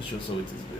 That's just how it is, baby.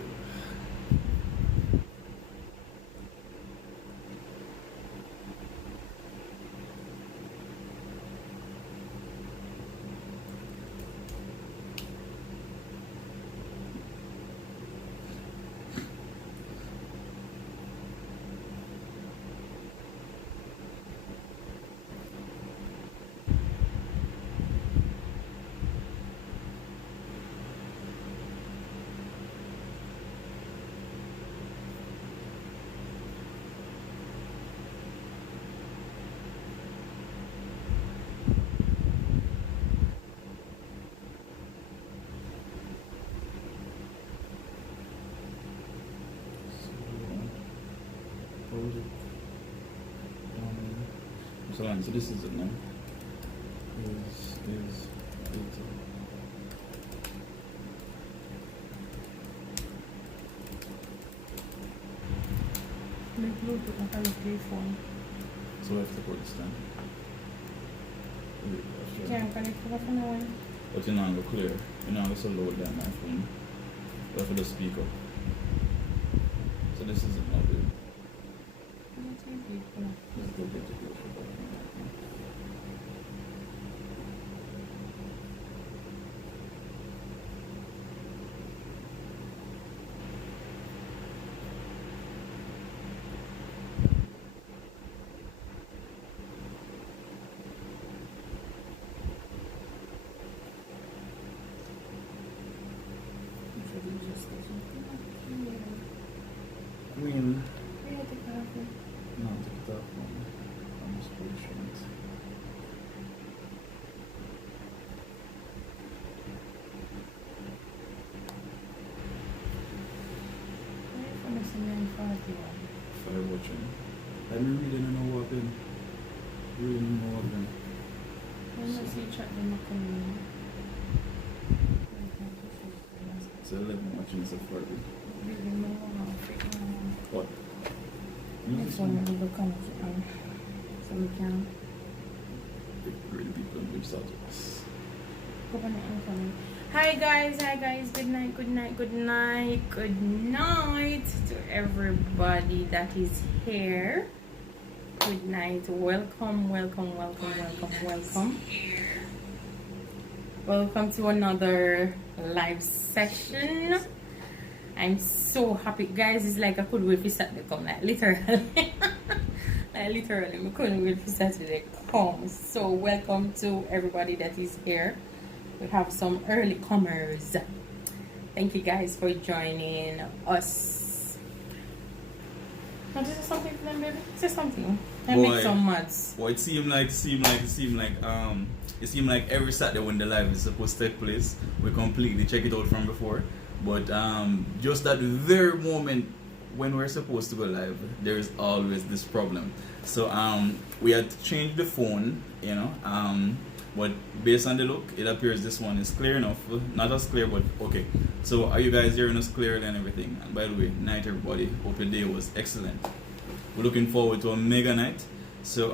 So this is it now. Is Make Bluetooth and kind of play phone. so I have to put this down. Can't connect to the phone now. But you know I'm go clear. You know it's a load down my phone. But for the speaker. So this is it now, babe. Let's make it cool. Let's go get it closer. I mean, Yeah, take it off. no, take it off. I'm just pretty sure it's... I'm missing 941. Fire watching. I really don't know what happened. Really don't know what happened. I'm not see chat them coming. So 11 watching is a fire. Really no What? Next one we will come on. So we can Really people on which side of us. go on the incoming. Hi guys, good night to everybody that is here. Good night, welcome. Welcome to another live session. I'm so happy, guys. It's like I couldn't wait for Saturday come, like literally. Like literally, I couldn't wait for Saturday come. So welcome to everybody that is here. We have some early comers. Thank you guys for joining us. Now, this is something for them, baby. Say something. I make some mads. Well, it seemed like every Saturday when the live is supposed to take place, we completely check it out from before. But just at the very moment when we're supposed to go live, there is always this problem. So we had to change the phone, you know. But based on the look, it appears this one is clear enough. Not as clear, but okay. So are you guys hearing us clearly and everything? And by the way, night everybody. Hope your day was excellent. We're looking forward to a mega night. So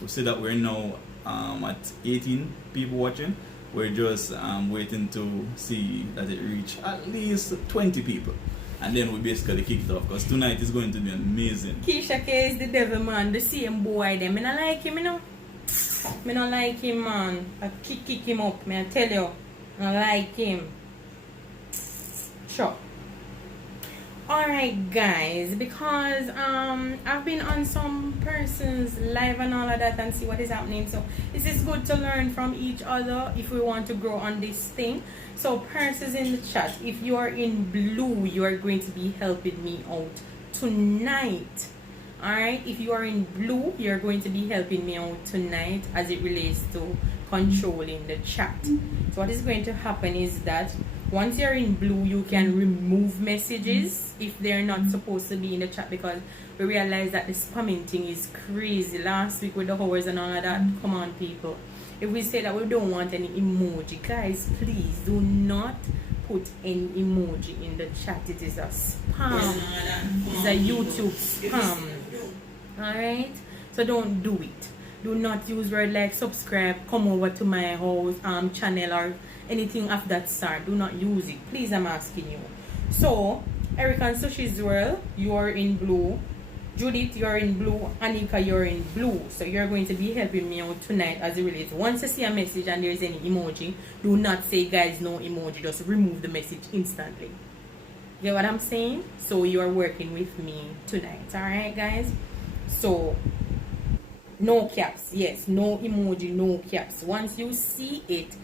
we see that we're now at 18 people watching. We're just waiting to see that it reach at least 20 people. And then we basically kick it off because tonight is going to be amazing. Keisha K is the devil man, the same boy them. I don't like him, you know. I don't like him, man. I kick him up, man. I tell you, I don't like him. Sure. Alright guys, because I've been on some persons live and all of that and see what is happening, so this is good to learn from each other if we want to grow on this thing. So persons in the chat, if you are in blue, you are going to be helping me out tonight. Alright, if you are in blue, you're going to be helping me out tonight as it relates to controlling the chat. So what is going to happen is that once you're in blue, you can remove messages if they're not supposed to be in the chat, because we realize that the spamming thing is crazy. Last week with the hours and all of that, come on people. If we say that we don't want any emoji, guys, please do not put any emoji in the chat. It is a spam. It's a YouTube spam. Alright? So don't do it. Do not use word like subscribe, come over to my house channel or anything of that sort. Do not use it. Please, I'm asking you. So, Eric and Sushi's World, you are in blue. Judith, you're in blue. Anika, you're in blue. So you're going to be helping me out tonight as it relates. Once you see a message and there's any emoji, do not say guys no emoji. Just remove the message instantly. You get what I'm saying? So you are working with me tonight. Alright guys? So no caps. Yes, no emoji, no caps. Once you see it,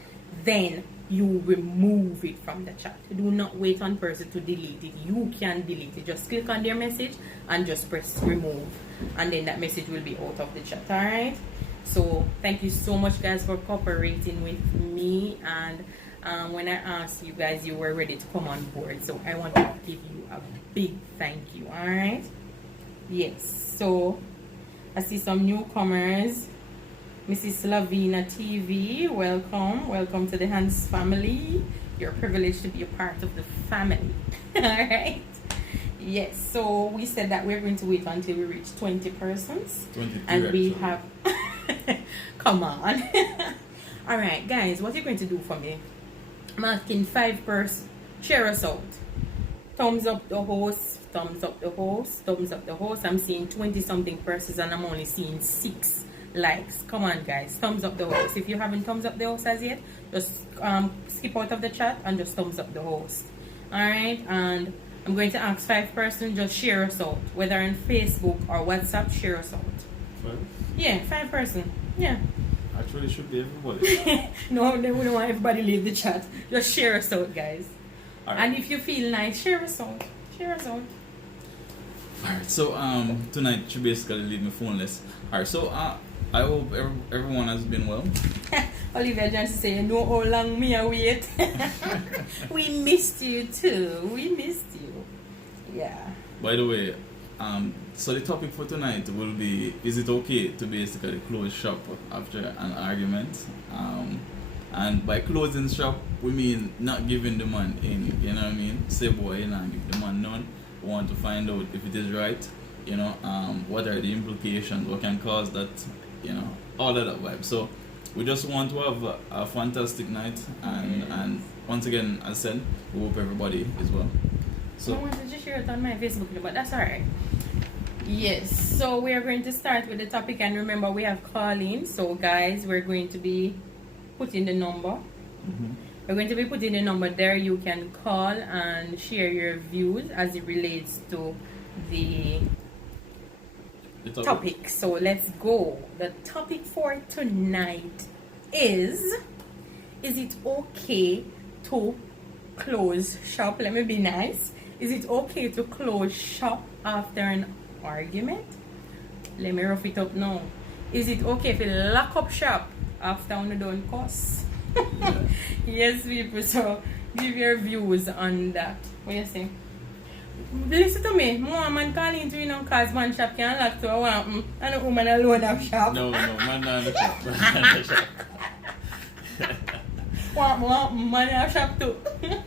then you remove it from the chat. Do not wait on person to delete it. You can delete it. Just click on their message and just press remove, and then that message will be out of the chat. Alright, so thank you so much guys for cooperating with me, and when I asked you guys, you were ready to come on board, so I want to give you a big thank you. Alright, yes, so I see some newcomers. Mrs. Lavina TV, welcome to the Hans family. You're privileged to be a part of the family. Alright, yes, so we said that we're going to wait until we reach 20 persons, 23 and we actually. have come on. Alright guys, what you're going to do for me, I'm asking 5 persons, share us out, thumbs up the host, thumbs up the host, thumbs up the host. I'm seeing 20 something persons and I'm only seeing 6 likes. Come on guys, thumbs up the host. If you haven't thumbs up the host as yet, just skip out of the chat and just thumbs up the host. Alright, and I'm going to ask 5 persons, just share us out, whether on Facebook or WhatsApp. Share us out. 5? Yeah, 5 persons. Yeah. Actually, it should be everybody. No, they wouldn't want everybody to leave the chat. Just share us out guys. Alright. And if you feel nice, share us out. Share us out. Alright, so tonight should basically leave me phoneless. Alright, so I hope everyone has been well. Olivia Johnson saying, know how long me a wait. We missed you too. We missed you. Yeah. By the way, so the topic for tonight will be: is it okay to basically close shop after an argument? And by closing shop, we mean not giving the man any. You know what I mean? Say boy, you know, give the man none. We want to find out if it is right. You know, what are the implications? What can cause that? You know, all of that vibe. So we just want to have a fantastic night, and once again, as I said, we hope everybody is well. So I wanted to share it on my Facebook, but that's alright. Yes, so we are going to start with the topic, and remember we have call-in. So guys, we're going to be putting the number. We're going to be putting the number there. You can call and share your views as it relates to the topic. So let's go. The topic for tonight is it okay to close shop? Let me be nice. Is it okay to close shop after an argument? Let me rough it up now. Is it okay if you lock up shop after one done cuss? Yes people, so give your views on that. What you say? Listen to me, more man calling to you know cause man shop can lock to a one and a woman alone have shop. No, man not the shop. Man not the shop. Want man have shop too.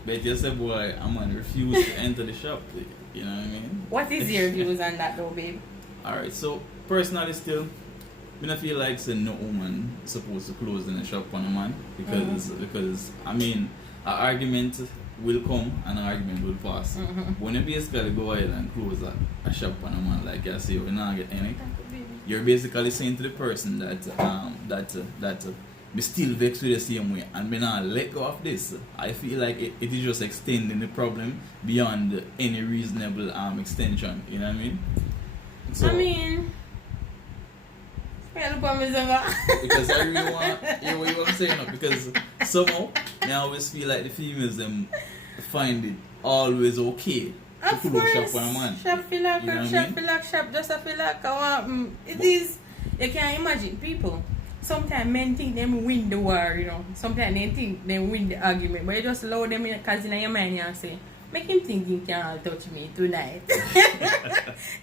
But you say boy, a man refuse to enter the shop. You know what I mean? What is your views on that though, babe? Alright, so personally still, I feel like say no woman supposed to close in the shop on a man because I mean an argument will come and an argument will pass. When you basically go ahead and close a shop on a man, like I say, you not get any. You're basically saying to the person that me still vexed with the same way and me not let go of this. I feel like it is just extending the problem beyond any reasonable extension. You know what I mean? So, I mean, because I really want, you know what I'm saying? No? Because somehow, I always feel like the females them find it always okay to close shop on a man. Shop feel like You know what I shop mean? feel like shop just a feel like it is. You can't imagine people. Sometimes men think them win the war, you know. Sometimes they think they win the argument, but you just allow them in because in your mind and say, make him think he can't touch me tonight.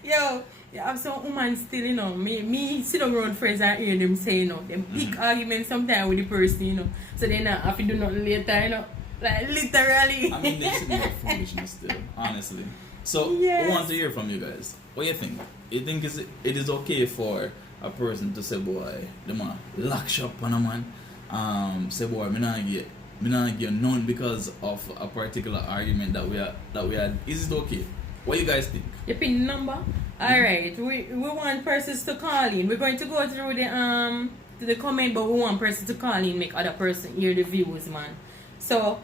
Yo, you have some woman still, you know, me sit down around friends and hear them say, you know, them big arguments sometimes with the person, you know. So they not have to do nothing later, you know. Like literally. I mean, they're sitting up foolishness still, honestly. So, Yes. I want to hear from you guys. What do you think? You think it is okay for a person to say, boy, the man lock shop on a man, say, boy, me not get me not give none because of a particular argument that we had. Is it okay? What you guys think? Your pin number? Alright, we want persons to call in. We're going to go through the comment, but we want persons to call in, make other person hear the views, man. So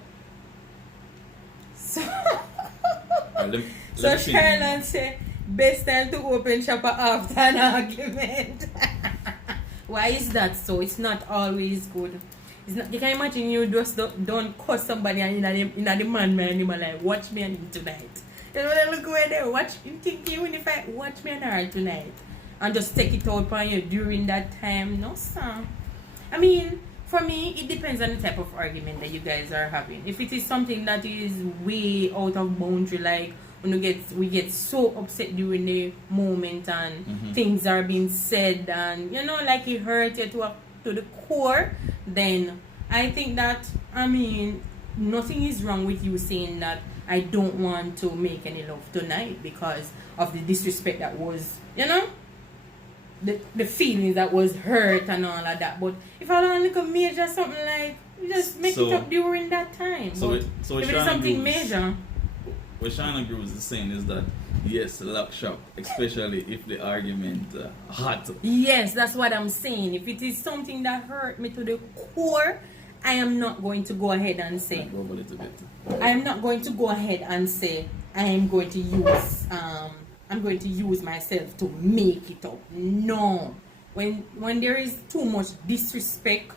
Let me Sherland say best time to open shop after an argument. Why is that so? It's not always good. It's not. You can imagine you just don't cuss somebody and in the man like watch me and him tonight. You know, they look where they watch. You think you unify? Watch me and her tonight, and just take it out on you during that time. No, sir. I mean, for me, it depends on the type of argument that you guys are having. If it is something that is way out of boundary, like when we get so upset during the moment and things are being said and you know, like it hurt you to the core, then I think that, I mean, nothing is wrong with you saying that I don't want to make any love tonight because of the disrespect that was, you know, the feelings that was hurt and all of that. But if I don't look a major something, like, you just make it up during that time. So if it is something major. What Shana Groves is saying is that yes, lock shop, especially if the argument hot. Yes, that's what I'm saying. If it is something that hurt me to the core, I am not going to go ahead and say. Go a little bit. I am not going to go ahead and say I am going to use I'm going to use myself to make it up. No. When there is too much disrespect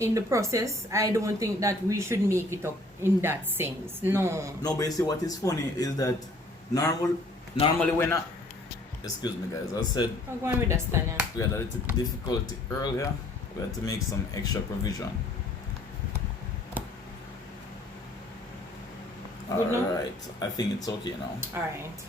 in the process, I don't think that we should make it up in that sense. No. No, but you see what is funny is that normally when I excuse me guys, I said I'm going with that, Stanya. we had a little difficulty earlier. We had to make some extra provision. Alright, I think it's okay now. Alright.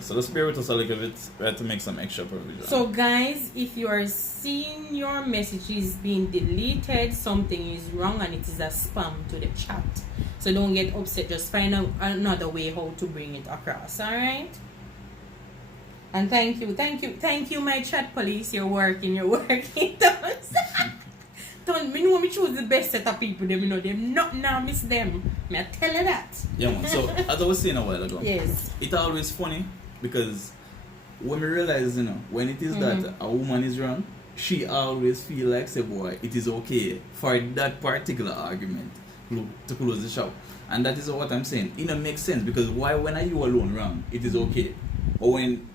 So let's bear with us a little bit. We had to make some extra provision. So guys, if you are seeing your messages being deleted, something is wrong and it is a spam to the chat. So don't get upset. Just find out another way how to bring it across. Alright? And thank you, my chat police. You're working. Don't me know me choose the best set of people. Them know them not now miss them. Me I tell you that. Yeah, man. So as I was saying a while ago, yes, it's always funny because when we realize, you know, when it is that a woman is wrong, she always feel like, say, boy, it is okay for that particular argument to close the shop. And that is what I'm saying. It don't make sense because why when are you alone wrong, it is okay. But when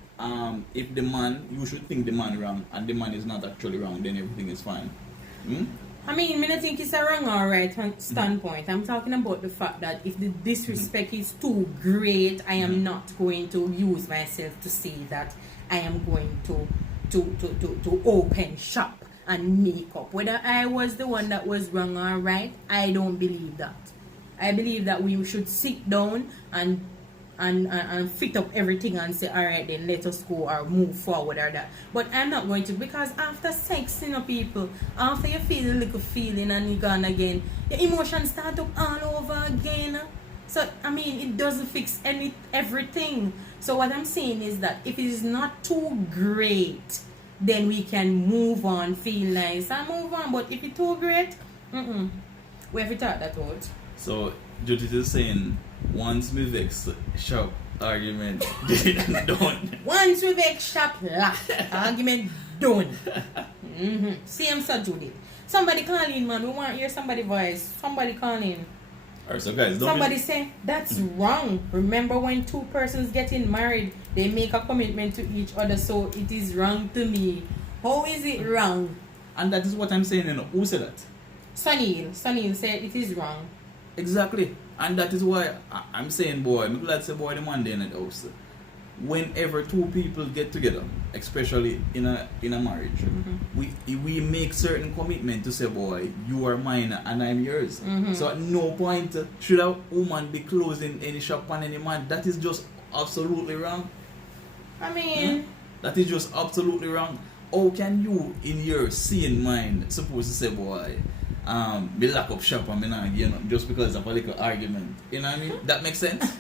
if the man, you should think the man wrong and the man is not actually wrong, then everything is fine. I mean, I don't think it's a wrong or right standpoint. I'm talking about the fact that if the disrespect is too great, I am not going to use myself to say that I am going to open shop and make up. Whether I was the one that was wrong or right, I don't believe that. I believe that we should sit down and fit up everything and say, alright then let us go or move forward or that. But I'm not going to, because after sex, you know, people, after you feel a little feeling and you're gone again, your emotions start up all over again. So I mean, it doesn't fix everything. So what I'm saying is that if it is not too great, then we can move on, feel nice and move on. But if it's too great, we have to talk that out. So Judith is saying, once we vex shop, argument done. Once we vex shop, laugh, argument done. Same so Judith. Somebody call in, man. We want to hear somebody's voice. Somebody call in. Alright, so guys, somebody say that's wrong. Remember when two persons getting married, they make a commitment to each other, so it is wrong to me. How is it wrong? And that is what I'm saying, you know. Who said that? Sunil said it is wrong. Exactly. And that is why I'm saying, boy, I'm glad to say, boy, the man there in the house. Whenever two people get together, especially in a marriage, we make certain commitment to say, boy, you are mine and I'm yours. So at no point should a woman be closing any shop on any man. That is just absolutely wrong. I mean, that is just absolutely wrong. How can you, in your sane mind, supposed to say, boy, be lock up shop and me not, you know, just because of a little argument? You know what I mean? That makes sense?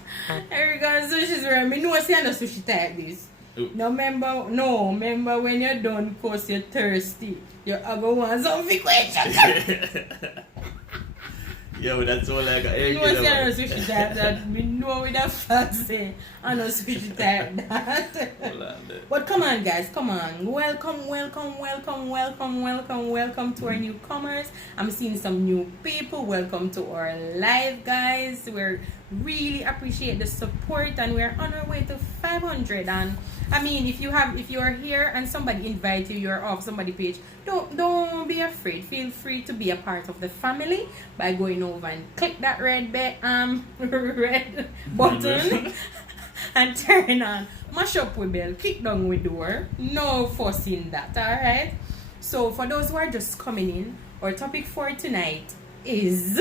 Erica, sushi's right. Me know see the sushi type this. No, remember when you're done cause you're thirsty. You're going to want something question. Yo, that's all like a You know what's the switch type that we know with that fast say I know switch type that. But come on guys, come on. Welcome to our newcomers. I'm seeing some new people. Welcome to our live guys. We're really appreciate the support and we're on our way to 500. And I mean if you are here and somebody invite you, you're off somebody's page, don't be afraid. Feel free to be a part of the family by going over and click that red red button and turn on mash up with bell, kick down with door. No fussing that, alright? So for those who are just coming in, our topic for tonight is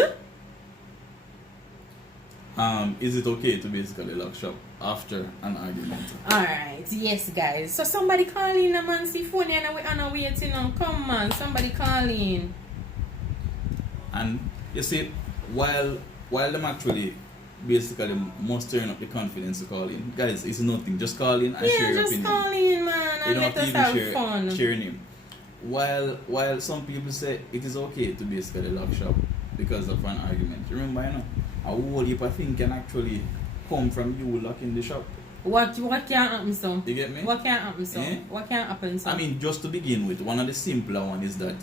it okay to basically lock shop after an argument? alright, yes guys. So somebody call in a man, see phone and we are waiting on. Come on, somebody call in. And you see, while them actually basically mustering up the confidence to call in, guys, it's nothing. Just call in and share your opinion. Yeah, just call in, man, and You let don't us have to have fun. share name. While some people say it is okay to basically lock shop because of an argument. Remember, a whole heap of things can actually come from you locking the shop. What can happen, so? You get me? What can happen, so? Eh? What can happen, so? I mean, just to begin with, one of the simpler one is that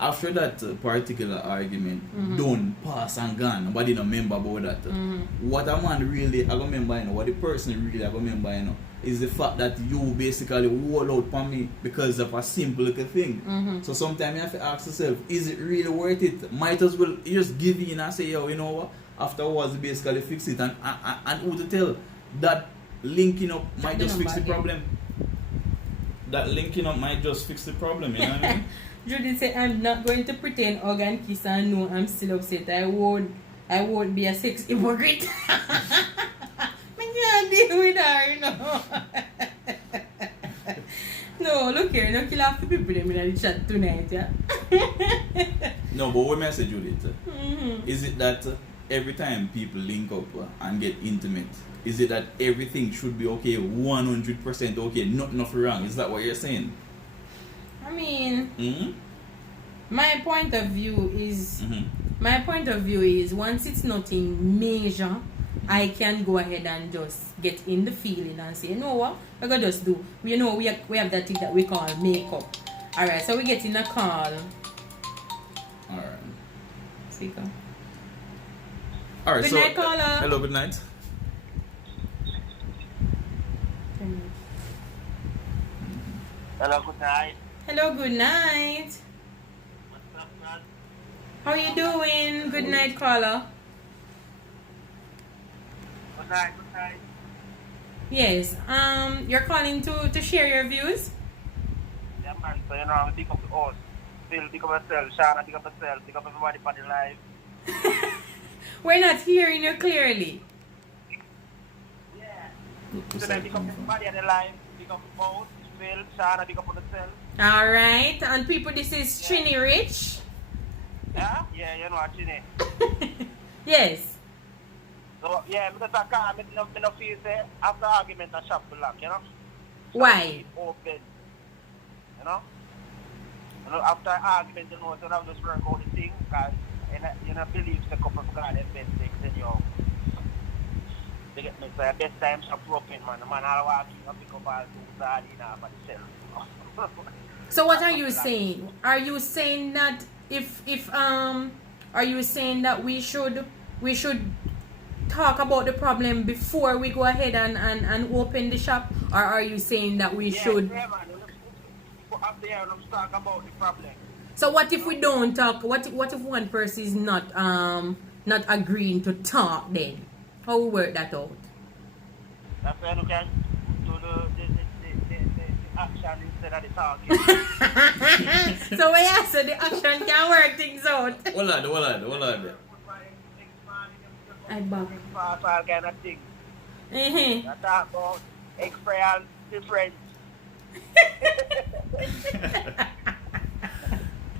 after that particular argument done, pass and gone, nobody don't remember about that. What a man really, I don't remember, what the person really, I don't remember, is the fact that you basically wall out for me because of a simple little thing. So sometimes you have to ask yourself, is it really worth it? Might as well just give in and say, yo, you know what? Afterwards, basically fix it. And who to tell that linking up might just fix the problem. That linking up might just fix the problem, you know what I mean? Judy said, I'm not going to pretend hug and kiss and no, I'm still upset. I won't be a sex hypocrite. I can't deal with her, you know. No, look here, no kill off the people them in the chat tonight, yeah. No, but what message Judith? Is it that every time people link up and get intimate, is it that everything should be okay, 100% okay, nothing wrong? Is that what you're saying? I mean, my point of view is once it's nothing major, I can go ahead and just get in the feeling and say, you know what, we're gonna just do. You know, we have that thing that we call makeup. Alright, so we get in a call. Alright. Speaker. Alright, Good so night, caller. hello, good night. Hello, good night. Hello, good night. What's up, man? How you doing? Good night, caller. Good night, good night. Yes. You're calling to share your views? Yeah, man. So, you know, I'm pick up the host. Phil, pick up yourself. Shana, pick up yourself. Pick up everybody for the live. We're not hearing you clearly. Yeah. So then pick up everybody on the live. Pick up the host. Phil, Shana, pick up on yourself. Alright. And people, this is Trini Rich. Yeah? Yeah, you know what, Chini. Yes. So, yeah, because I can't, I feel say, after argument, I shop to lock, you know? Why? Open. You know? You know, after argument, you know, so I'll just work out the thing, because you know, believe the couple of God and best things, and you they get me, so best time shop open, man. The man, I'll walk in, I'll pick up all things, all in, by the cell. So what are you saying? Are you saying that are you saying that we should talk about the problem before we go ahead and open the shop, or are you saying that we should? Yeah, man. Up there and let's talk about the problem. So what if we don't talk? What if one person is not agreeing to talk? Then how we work that out? That's why you can do the action instead of the talking. So yeah, so the action can work things out. Hold on. I back. All kind of things. Mm-hmm. I talk about experience difference.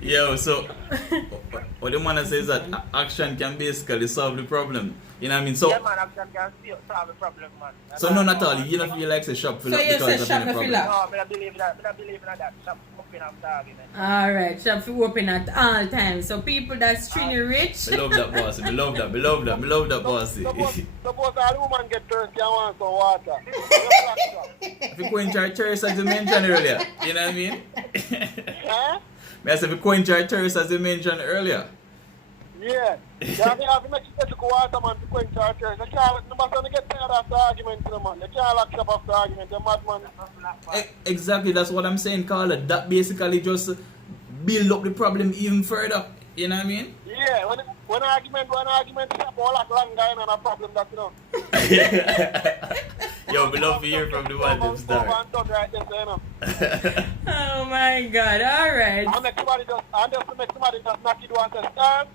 Yo, so what the man says that action can basically solve the problem. You know what I mean? So Yeah, man, action can solve the problem, man. so none at all. You don't feel like say shop fill So up you because say of shop any no fill problem. up. No, I don't believe in that. Shop open after argument. Alright, shop be open at all times. So people that's Trini rich. Me love that bossy. Me love that. Me love that. Me love that bossy. Suppose all woman get thirsty and want some water. If you go in church, as you mentioned earlier, you know what I mean? Huh? I said, if you go in church, as you mentioned earlier. Yeah. You have to make sure to go water, man, to quench our thirst. You can't, no matter get tired after argument, man. You can't lock up after argument, you mad man. Exactly, that's what I'm saying, Carla. That basically just build up the problem even further. You know what I mean? Yeah, when argument is all like long guy and a problem that you know. Yo, we love to hear from the one them start. Oh my god, alright. And make somebody just knock it once and stand.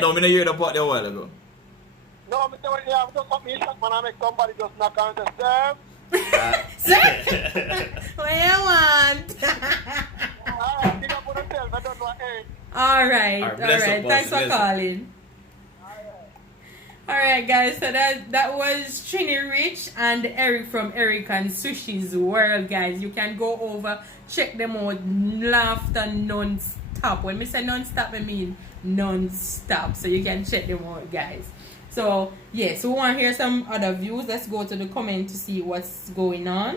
No, me not hear the part there a while ago. No, I'm telling you, I'm just me shot, man. I make somebody just knock on the stand. Sir? What you want? Alright, big up on yourself. I don't know hey. Alright, bless up, alright. boss, Thanks for bless up. calling. Alright guys, so that was Trini Rich and Eric from Eric and Sushi's World, guys. You can go over, check them out, laughter non-stop. When we say non-stop, I mean non-stop. So you can check them out, guys. So yes, we want to hear some other views. Let's go to the comment to see what's going on.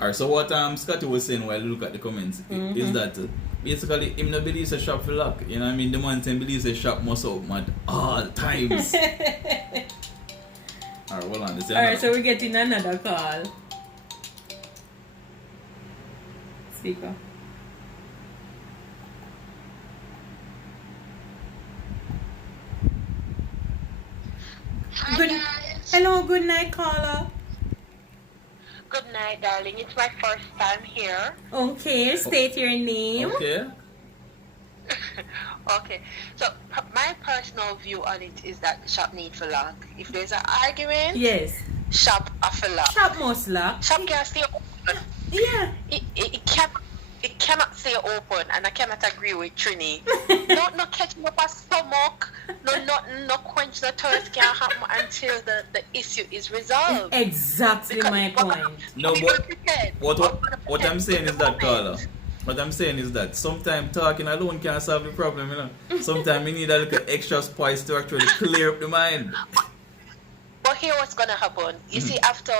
Alright, so what Scotty was saying while you look at the comments is that basically him no believes a shop for luck. You know what I mean? The man saying believes a shop must open at all times. Alright, hold on. Alright, so we're getting another call. Speaker. Hi guys. Hello, good night, caller. Good night, darling. It's my first time here. Okay, state your name. Okay. Okay. So my personal view on it is that the shop needs for lock. If there's an argument, Yes. shop off for lock. Shop must lock. Shop can stay open. Yeah. It cannot stay open, and I cannot agree with Trini. no catching up a stomach, no quench the thirst can happen until the issue is resolved. Exactly Because my point. No, but what I'm saying is that, Carla. What I'm saying is that sometimes talking alone can't solve the problem, you know. Sometimes you need a little extra spice to actually clear up the mind. But here what's gonna happen. You see, after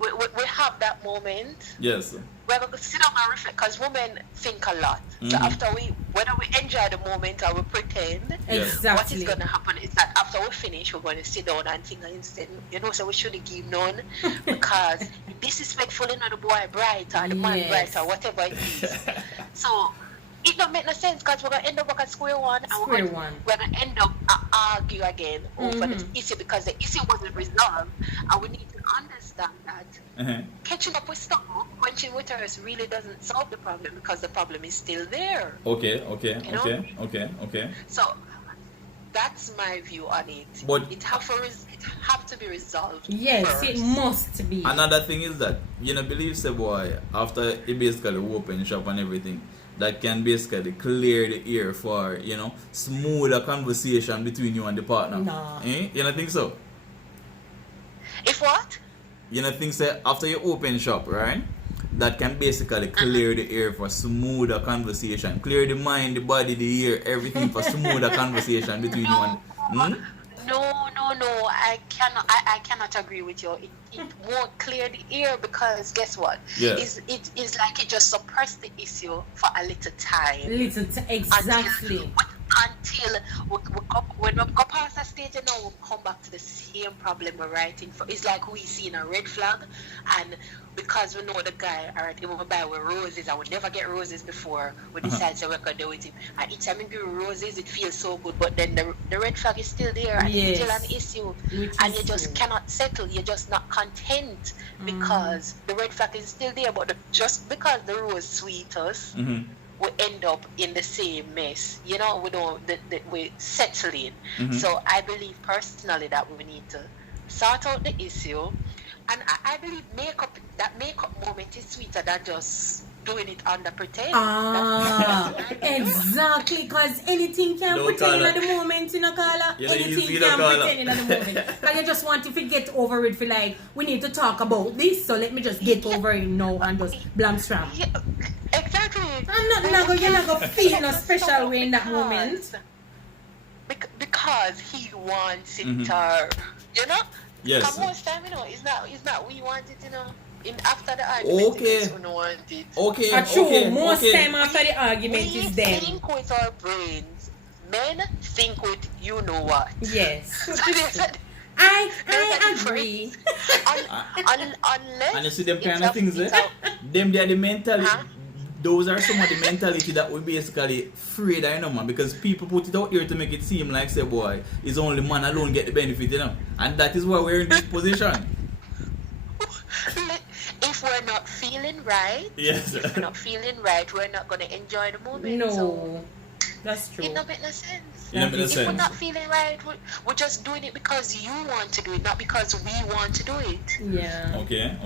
we have that moment, Yes. we're going to sit down and reflect, because women think a lot. So after whether we enjoy the moment or we pretend, Yes. what is Exactly. going to happen is that after we finish, we're going to sit down and think instead, so we shouldn't give none, because disrespectful, the boy bright or the man Yes. bright or whatever it is. So it don't make no sense, because we're going to end up back at square one, and Square one. we're going to end up argue again over the issue, because the issue wasn't resolved, and we need to understand that catching up with stuff, quenching with us really doesn't solve the problem, because the problem is still there. Okay. You know? So that's my view on it. But it have to be resolved. Yes, first. it must be. another thing is that you know believe say boy after he basically open shop and everything that can basically clear the air for smooth a conversation between you and the partner. Nah. You don't think so? If what? You know think say after you open shop, right? That can basically clear the air for smoother conversation. Clear the mind, the body, the ear, everything for smoother conversation between you and No, I cannot agree with you. It won't clear the air, because guess what? Yeah. It is like it just suppressed the issue for a little time. Exactly. Until when we go past that stage, we'll come back to the same problem we're writing for. It's like we seen a red flag, and because we know the guy, alright, he will buy with roses. I would never get roses before. We decide so we're gonna do with him. And each time we give roses, it feels so good, but then the red flag is still there, and it's still an issue, and you just cannot settle. You're just not content, because the red flag is still there. But just because the rose sweet us, we end up in the same mess. We don't. We're settling. So I believe personally that we need to sort out the issue, and I believe makeup moment is sweeter than just doing it under pretense. Ah, exactly. Because anything can No, pretend Carla. at the moment, you know, Carla. You know, you Anything see that, can Carla. pretend at the moment. And you just want to get over it for like, we need to talk about this, so let me just get over it now and just blam stram. Yeah, exactly. You're not gonna feel no special way in that moment. Because he wants it, Mhm. you know. Yes. Because most time, you know, it's not we want it, you know. After the argument, Okay. it's we don't want it. Okay. True, Okay. most okay. time after the argument We is them. think with our brains. Men think with you know what. Yes. So there's a- I there's a agree. unless And you see them it's kind a- of things, it's eh? Them, they are the mentality. Huh? Those are some of the mentality that we basically afraid of, you know, man. Because people put it out here to make it seem like, say, boy, it's only man alone get the benefit, you know. And that is why we're in this position. If we're not feeling right, Yes. if we're not feeling right, we're not going to enjoy the moment. So No, that's true. it don't make no sense. It don't make no If we're sense. not feeling right, we're just doing it because you want to do it, not because we want to do it. Yeah. Okay.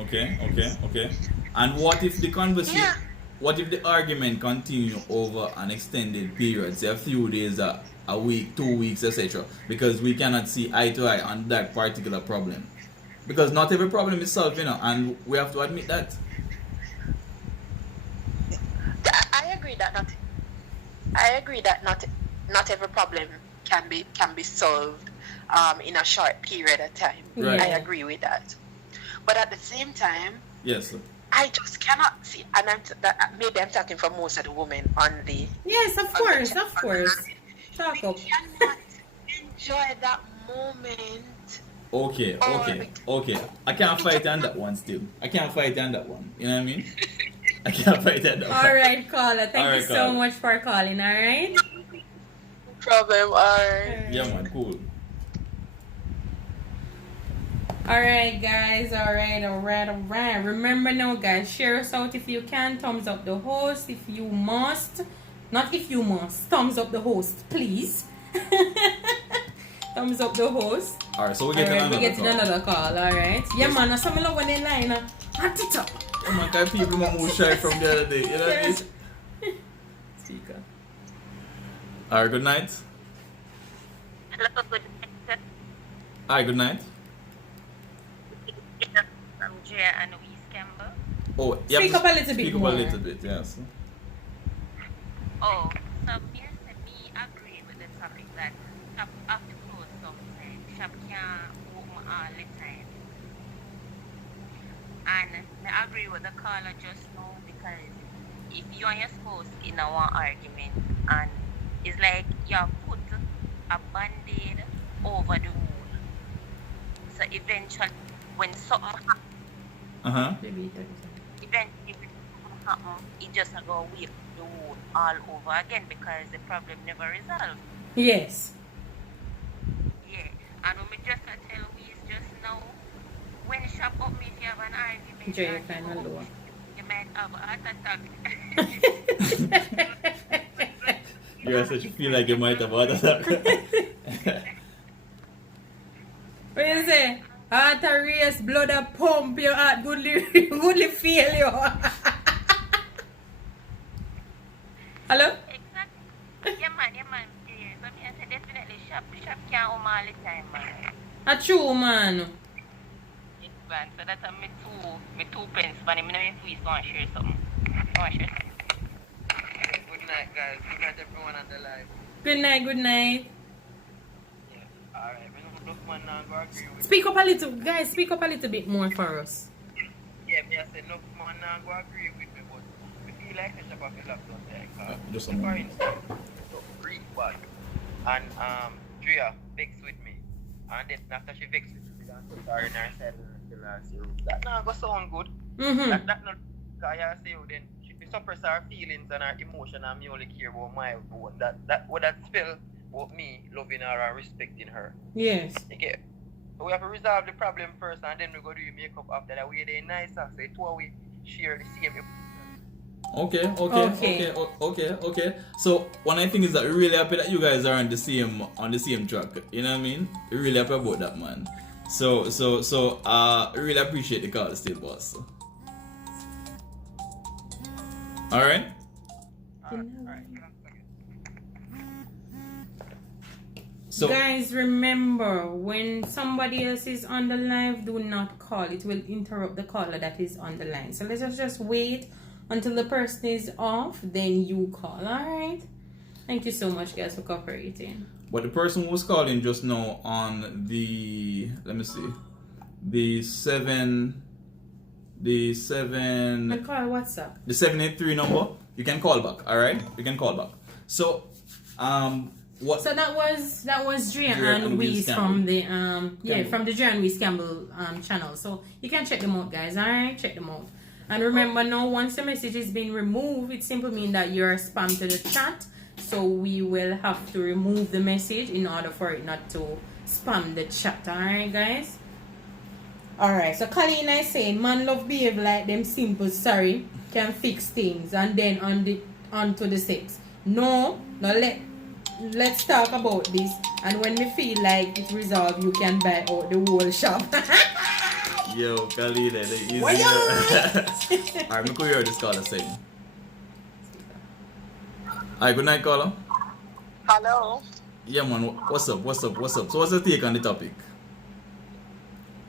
And what if the conversation, Yeah. what if the argument continue over an extended period, say a few days, a week, 2 weeks, etc. Because we cannot see eye to eye on that particular problem. Because not every problem is solved, you know, and we have to admit that. I agree that not every problem can be solved in a short period of time. Right. I agree with that. But at the same time, Yes. I just cannot see, and maybe I'm talking for most of the women on the. Yes, of course. Talk We up. cannot enjoy that moment. Okay. I can't fight on that one still. I can't fight on that one. You know what I mean? I can't fight on that one. Alright, caller. Thank Alright, you so caller. much for calling, alright? Problem or Yeah, man, cool. Alright, guys. Alright. Remember now, guys, share us out if you can. Thumbs up the host if you must. Not if you must. Thumbs up the host, please. Thumbs up the host. Alright, so we get Alright, another we get call. another call, alright? Yeah, man, I saw me love when they line. Hot it up. Oh my God, people move shy from the other day. You know what I mean? Speaker. Alright, good night. Hello, good night. Alright, good night. From Drea and Louise Campbell. Oh, you have Speak to up a little bit Speak up more. a little bit, yes. Oh, so here's me agree with the topic that shop have to close something. Shop can't open all the time. And I agree with the caller just now because if you and your spouse in a one argument and it's like you put a band-aid over the wound. So eventually when something happens, Maybe eventually when something happens, it just go wake the wound all over again because the problem never resolved. Yes. Yeah. And when we just tell Louise just now, when shop up me if you have an argument, Joy, and kind you of lower. you might have a heart attack. Yes, so you feel like you might have heart attack. What you say? Heart a race, blood a pump, your heart goodly feel you. Hello? Exactly. Yeah, man. Yeah. So me I say definitely shop can't home all the time, man. A true man. Yes, man. So that's me two pence, but I'm not if we want to share something. Good night, guys. Good night, everyone on the live. Good night. Yeah. Alright, we don't look man now go agree with. Speak up a little, guys. Speak up a little bit more for us. Yeah, me I say no man now go agree with me, but we feel like the shop have to lock down there. Just a For moment. instance, so Greek bad. And Drea vexed with me. And then after she vexed with me, I took her in her side and tell her, say, that now go sound good. Mm-hmm. That not because I say then she suppress her feelings and her emotion and me only care about my own. That what that spell about me loving her and respecting her. Yes. Okay. So we have to resolve the problem first and then we go do makeup after that. We're nicer. So it's why we share the same emotion. Okay. So one of the things is that we're really happy that you guys are on the same track. You know what I mean? We're really happy about that, man. So we really appreciate the call still, boss. Alright? Alright. So Guys, remember, when somebody else is on the live, do not call. It will interrupt the caller that is on the line. So let us just wait until the person is off, then you call. Alright? Thank you so much, guys, for cooperating. but the person who was calling just now on the, let me see, the And call WhatsApp. the 783 number, you can call back. Alright? You can call back. So what So that was Dre Dre and and Wiz Wiz from the Campbell. from the Dre and Wiz Campbell channel. So you can check them out, guys. Alright, check them out. And remember now, once the message is being removed, it simply means that you're spam to the chat. So we will have to remove the message in order for it not to spam the chat. Alright, guys? Alright, so Colleen is saying, man love behave like them simple sorry can fix things and then on to the sex. No, let's talk about this, and when we feel like it's resolved, you can buy out the whole shop. Yo, Khalid, the Why easy. not? Alright, me could hear this caller saying. Alright, good night, caller. Hello. Yeah, man, what's up? So what's the take on the topic?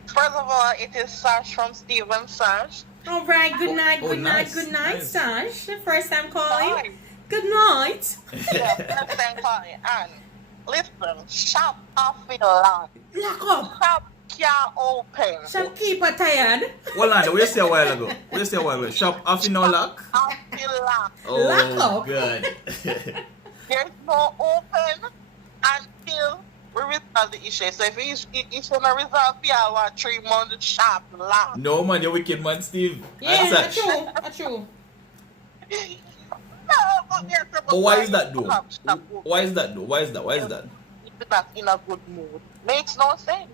First of all, it is Sash from Steven Sash. Alright, good night, Oh, good nice, night, good night, nice. Sash. First time calling. Hi. Good night. Yeah, first time calling. And listen, shop off in line. Lock up. Shop can't open. Shopkeeper tired. Hold on, what you say a while ago? Shop off in no lock? Off in line. Oh, Lock up. God. There's no open until we resolve the issue. So if it's gonna resolve, I want 3 months shop locked. No, man, you wicked man, Steve. Yeah, That's that's true. No, but there's a- But why is that though? Shop open. Why is that? If you're not in a good mood. Makes no sense.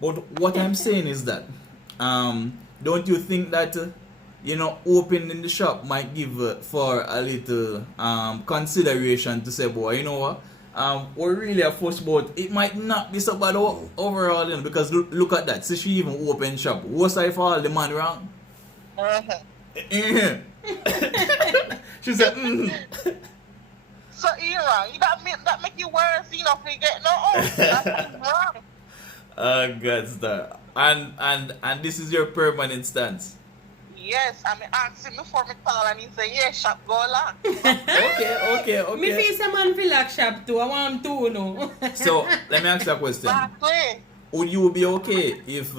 But what I'm saying is that, don't you think that, opening the shop might give for a little consideration to say, boy, you know what? We're really a fuss about it might not be so bad overall, because look at that. So she even opened shop. What's I for all the man wrong? She said, So Ira, that make you worse, for getting no That's wrong. God, star. And this is your permanent stance. Yes, I mean ask him before me call and he say, yeah, shop go lock. Okay. Me feel some man feel like shop too. I want him to know. So let me ask you a question. Exactly. Would you be okay if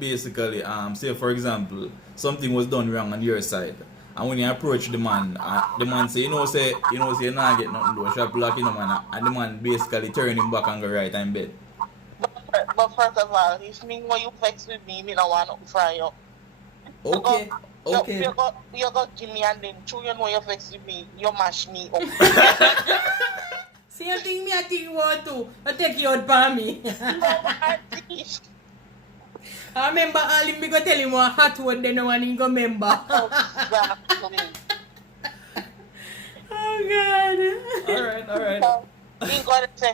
basically say for example something was done wrong on your side, and when you approach the man say you not get nothing to do, shop lock man, and the man basically turn him back and go right in bed. But first of all, if me when you vex with me don't want to fry you. Okay. You go give me and then true you know you vex with me, you mash me up. Same thing me I think you want to. I take you out for me. I remember all him go tell him what hot word then no one he go remember. Exactly. Oh God. Alright. So, he gonna say,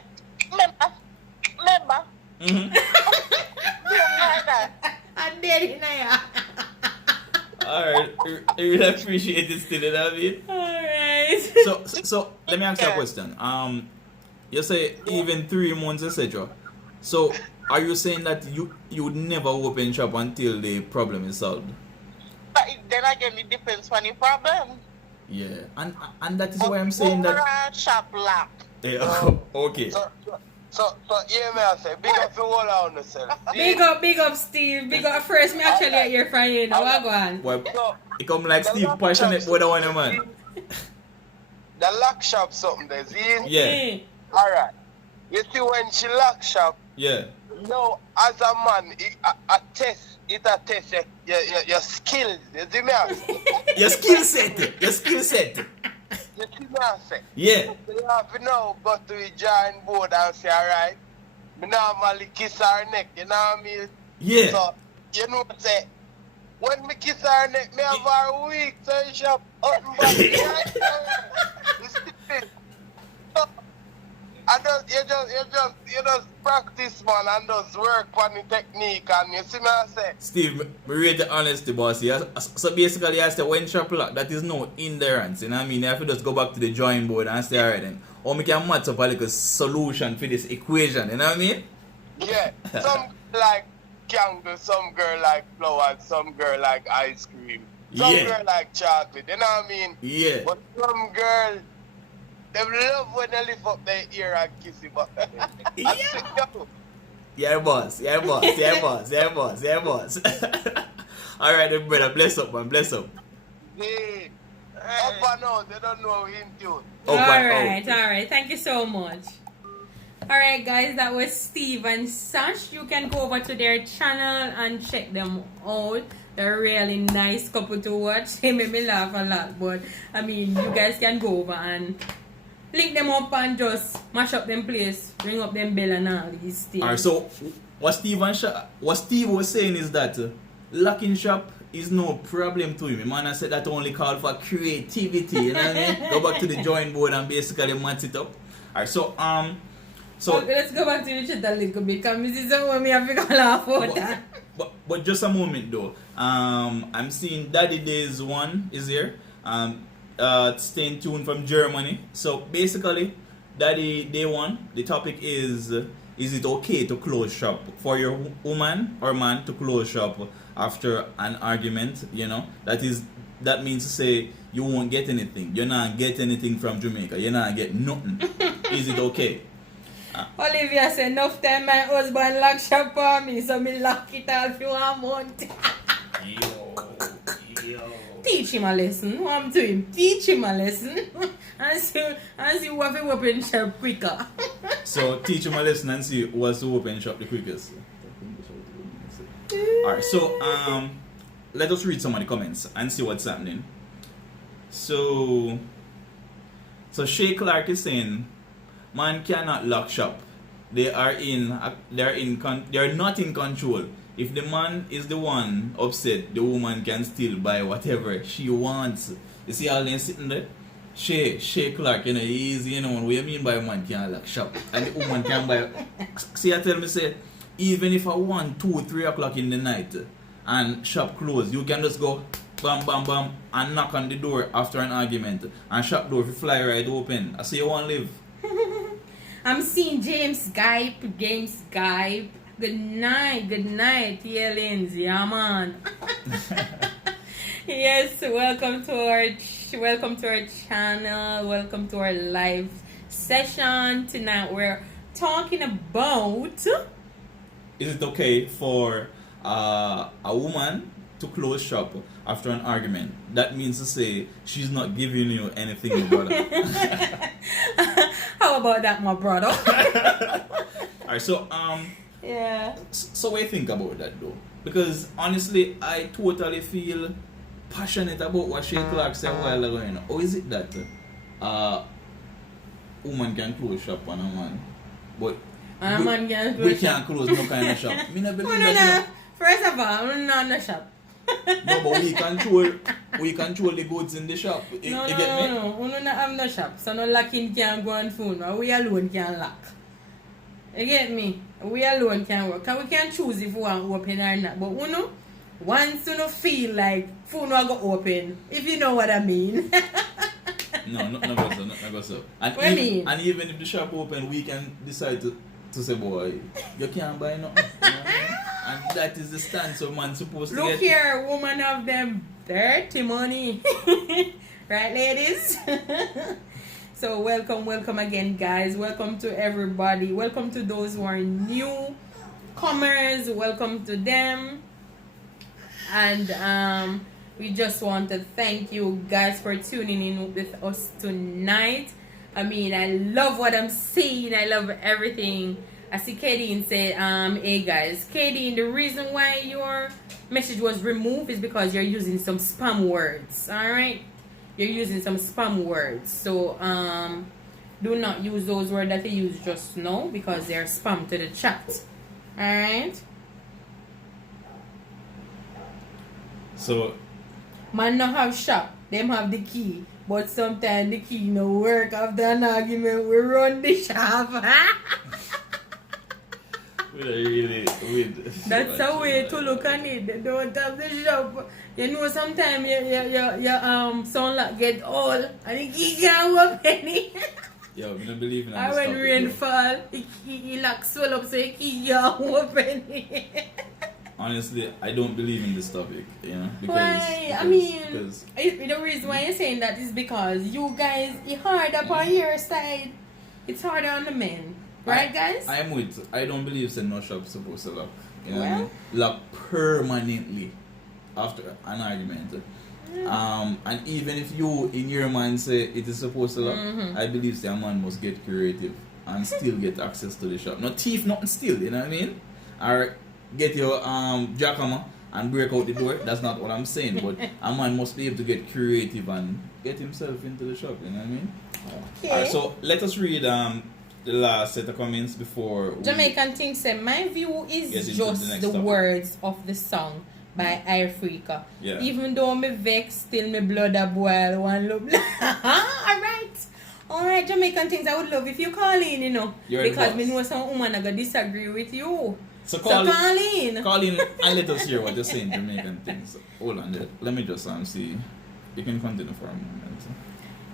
remember. Mm-hmm. Don't like that. I'm dead in here. Alright. I really appreciate it still, you know what I mean? Alright. So let me ask you a question. You say even 3 months, etc. So are you saying that you would never open shop until the problem is solved? But then again, it depends on the problem. Yeah. And that is why I'm saying that. Overall shop lock. Yeah, okay. So yeah, man, I say, big up for all on yourself. Big up Steve. Big up first me actually at your friend you know what go on. Well, So, it come like Steve passionate about the one man. the lock shop something there, see? Yeah. Alright. You see when she lock shop, Yeah. no, as a man, it a test your skills. You see me? I say? Your skill set. You see me? I say? Yeah. So you have to know, go to the drawing board and say, alright, me normally kiss her neck, you know what I mean? Yeah. So, you know what I say? When me kiss her neck, me have her weak, so you shop up and back. Right? You see me? So, and You just practice, man, and just work on the technique, and you see me I say. Steve, me rate the honesty, boss. Yeah? So basically, I say when shop lock, that is no endurance. You know what I mean? You have to just go back to the drawing board and say, alright then. Or we can match up a little solution for this equation. You know what I mean? Yeah, some like candle, some girl like flowers, some girl like ice cream, some Yeah. girl like chocolate. You know what I mean? Yeah. But some girl, they love when they lift up their ear and kiss you. But Yeah. Yeah, boss. Yeah, boss. Yeah, boss. Yeah, boss. Yeah, boss. Alright, then, brother. Bless up, man. Bless up. Hey, up and out, they don't know in tune. Up and Alright, out. alright. Thank you so much. Alright, guys, that was Steve and Sash. You can go over to their channel and check them out. They're a really nice couple to watch. They make me laugh a lot, but I mean, you guys can go over and link them up and just mash up them place, ring up them bell and all these things. Alright, so what Steve was saying is that locking shop is no problem to him. Man, I said that only called for creativity. You know what I mean? Go back to the drawing board and basically match it up. Alright, so Well, let's go back to the chat a little bit because this is what me have to laugh about that. but just a moment though. I'm seeing Daddy Days 1 is here. Staying tuned from Germany. So basically, Daddy Day 1, the topic is it okay to close shop for your woman or man to close shop after an argument? You know, that means to say you won't get anything. You're not get anything from Jamaica. You're not get nothing. Is it okay? Olivia said, enough time my husband lock shop for me, so me lock it all for 1 month. Yo. Teach him a lesson. What I'm doing, teach him a lesson. and see who have to open shop quicker. So teach him a lesson and see who has to open shop the quickest. Alright, so let us read some of the comments and see what's happening. So Shay Clark is saying, man cannot lock shop. They are not in control. If the man is the one upset, the woman can still buy whatever she wants. You see all them sitting there? Shay Clark, you know, easy, you know, what you mean by man can't lock shop? And the woman can buy. See, I tell me, say, even if I 1, 2, 3 o'clock in the night and shop closed, you can just go bam, bam, bam and knock on the door after an argument and shop door will fly right open. I say you want to live. I'm seeing James Skype. Good night, Yelens. Yeah, man. Yes, welcome to our channel. Welcome to our live session. Tonight we're talking about, Is it okay for a woman to close shop after an argument? That means to say she's not giving you anything, my brother. how about that, my brother? Alright, so Yeah. so what do you think about that though? Because honestly, I totally feel passionate about what Shay Clark said a while ago. You know? Or is it that woman can close shop on a man, but And a man can we close can't close no kind of shop? Me not believe No. that. First of all, I'm not in the shop. No, but we control the goods in the shop. You get me? No. We don't have no shop. So no locking can go on phone. Or we alone can lock. You get me? We alone can work. And we can choose if we want to open or not. But once you feel like phone will go open, if you know what I mean. No go so. And What I mean? And even if the shop open, we can decide to say, boy, you can't buy nothing. You know what I mean? And that is the stance of man supposed to Look get. here, woman have them dirty money. Right, ladies? So welcome again, guys. Welcome to everybody. Welcome to those who are newcomers. Welcome to them. And we just want to thank you guys for tuning in with us tonight. I mean, I love what I'm seeing. I love everything. I see Katie say, hey guys, Katie, the reason why your message was removed is because you're using some spam words. Alright? You're using some spam words. So do not use those words that you used just now because they're spam to the chat. Alright? So Man not have shop. Them have the key. but sometimes the key no work. After an argument, we run the shop. We don't really. That's a way to look at it. They don't have the shop. You know, sometimes your son like get old and the key can't open it. Yo, we don't believe in And this when topic, rain bro. fall, he like swell up so the key can't open it. Honestly, I don't believe in this topic, you know, because Why? I mean, the reason why you're saying that is because you guys, it's hard up on your side. It's harder on the men. Right, guys? I'm with. I don't believe that no shop supposed to lock. You know what I Well. mean? Lock permanently after an argument. And even if you in your mind say it is supposed to lock, I believe that a man must get creative and still get access to the shop. No thief, nothing steal. You know what I mean? Or get your jackhammer and break out the door. That's not what I'm saying. But a man must be able to get creative and get himself into the shop. You know what I mean? Okay. Alright, so let us read the last set of comments before we- Jamaican thing said, my view Get is into the just next the topic. words of the song by Africa. Yeah. Even though me vex, still me blood a boil one look. Alright, Jamaican things, I would love if you call in, you know. You're the because boss. me know some woman are gonna disagree with you. So So call, call in. call in and let us hear what you're saying, Jamaican things. Hold on there. Let me just see. You can continue for a moment.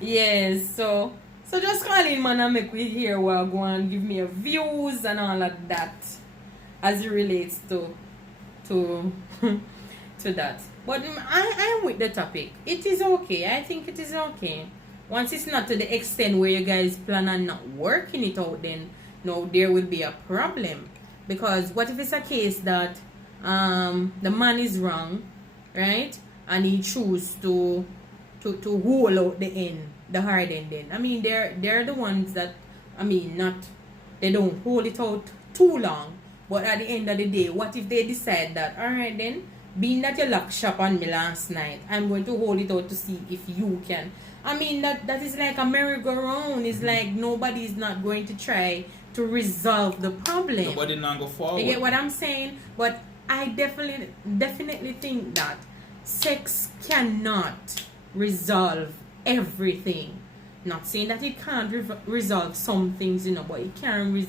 Yes, so just call in, man, and make we hear what go and give me your views and all of that as it relates to to that. But I am with the topic. It is okay. I think it is okay. Once it's not to the extent where you guys plan on not working it out, then no, there will be a problem. Because what if it's a case that the man is wrong, right? And he choose to hold out the end, the hard end then. I mean, they're the ones that, I mean, they don't hold it out too long. But at the end of the day, what if they decide that, alright then, being that you locked shop on me last night, I'm going to hold it out to see if you can. I mean, that is like a merry-go-round. It's like nobody's not going to try to resolve the problem. Nobody not go forward. You get what I'm saying? But I definitely think that sex cannot resolve everything. Not saying that it can't resolve some things, you know, but it can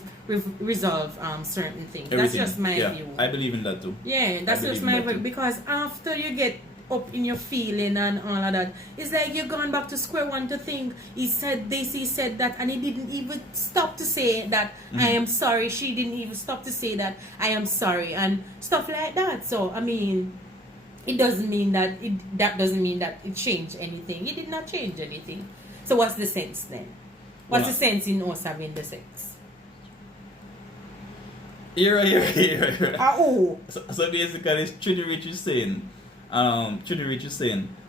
resolve certain things. Everything. That's just my Yeah, view. I believe in that too. Yeah, that's I just believe my in that view. too. Because after you get up in your feeling and all of that, it's like you're going back to square one to think he said this, he said that, and he didn't even stop to say that I am sorry. She didn't even stop to say that I am sorry and stuff like that. So I mean, it doesn't mean that it changed anything. It did not change anything. So what's the sense then? What's the sense in us having the sex? Here. Oh. So basically, Trudy Rich is saying,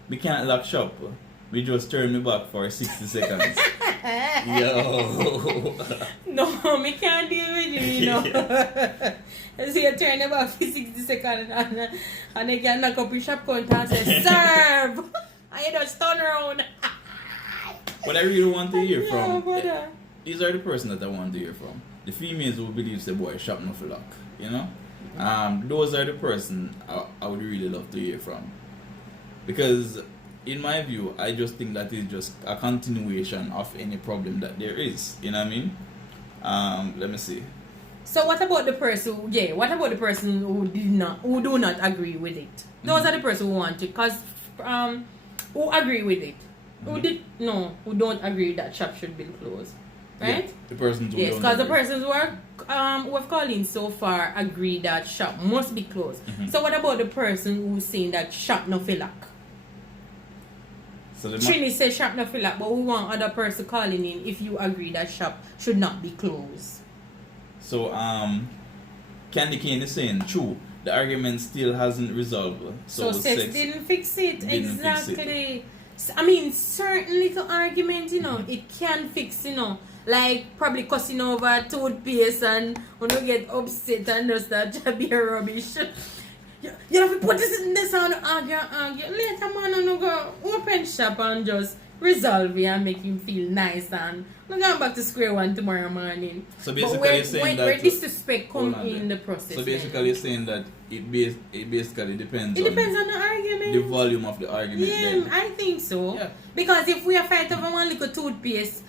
we can't lock shop. We just turn me back for 60 seconds. Yo. No, me can't deal with you, you know. So you turn about for 60 seconds and they can knock up your shop counter and say, serve! And you just turn around. What I really want to hear Yeah, from, brother. these are the person that I want to hear from. The females who believe the boy shop no for luck, you know? Those are the person I would really love to hear from. Because in my view, I just think that is just a continuation of any problem that there is. You know what I mean? Let me see. So what about the person who do not agree with it? Those are the person who want it, cause who agree with it. Who don't agree that shop should be closed. Right? Yeah, the person who Yes, don't because the agree. persons who have called in so far agree that shop must be closed. Mhm. So what about the person who's saying that shop no feel lock? So the Trini says shop no feel lock, but we want other person calling in if you agree that shop should not be closed. So Candy Cane is saying true. The argument still hasn't resolved. So sex didn't fix it. didn't fix it. Exactly. I mean, certain little argument, you know, it can fix, you know. Like probably cussing over toothpaste and when you get upset and just that jabby rubbish. You have to put this in this and argue. Later man and go open shop and just resolve it and make him feel nice and I'm going back to square one tomorrow morning. So But basically, where, you're saying where that disrespect come hold on in there. the process. So then? basically, you're saying that it basically depends. It depends on on the argument. the volume of the argument. Yeah, then. I think so. Yeah. Because if we are fighting over one little toothpaste,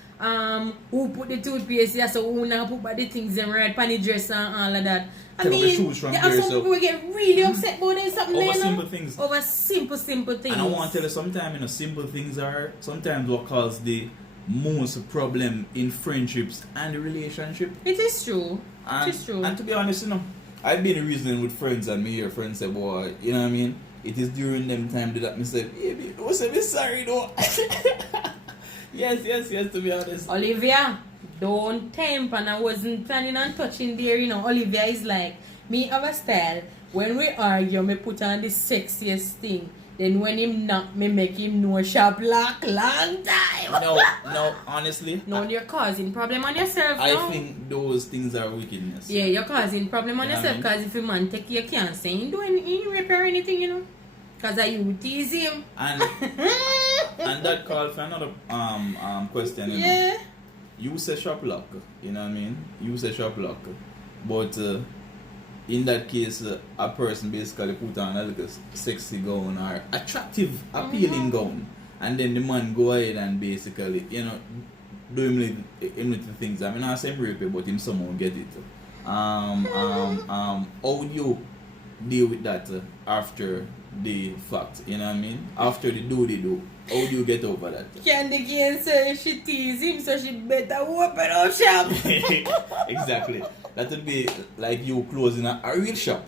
who put the toothpaste here, so who now put the things in right, panny dress and all of that. I Take off the mean, shoes from there are here, some so- people who get really upset about this something Over you know? simple things. Over simple things. And I want to tell you, sometimes simple things are sometimes what cause the most problem in friendships and relationship. It is true. And, It is true. and to be honest, I've been reasoning with friends and me hear friends say, boy, you know what I mean? It is during them time that me say, baby, don't say me sorry though. yes, to be honest. Olivia, don't tempt, and I wasn't planning on touching there, Olivia is like, me have a style. When we argue, me put on the sexiest thing. Then when him knock, me make him know sharp lock long time. No, honestly. No, you're causing problem on yourself. I no? think those things are wickedness. Yeah, you're causing problem on Yeah, yourself man. because if a man take you can't say he ain't repair anything, Because you tease him. And that called for another question, Yeah. You say shop lock, you know what I mean? You say shop lock. But in that case, a person basically put on a little sexy gown or attractive, appealing gown. And then the man go ahead and basically, do him little things. I mean, I say rape it, but him somehow get it. How would you deal with that after the fact, you know what I mean? After the do. How do you get over that? Candy Cane say she tease him, so she better open up shop. Exactly. That would be like you closing a real shop,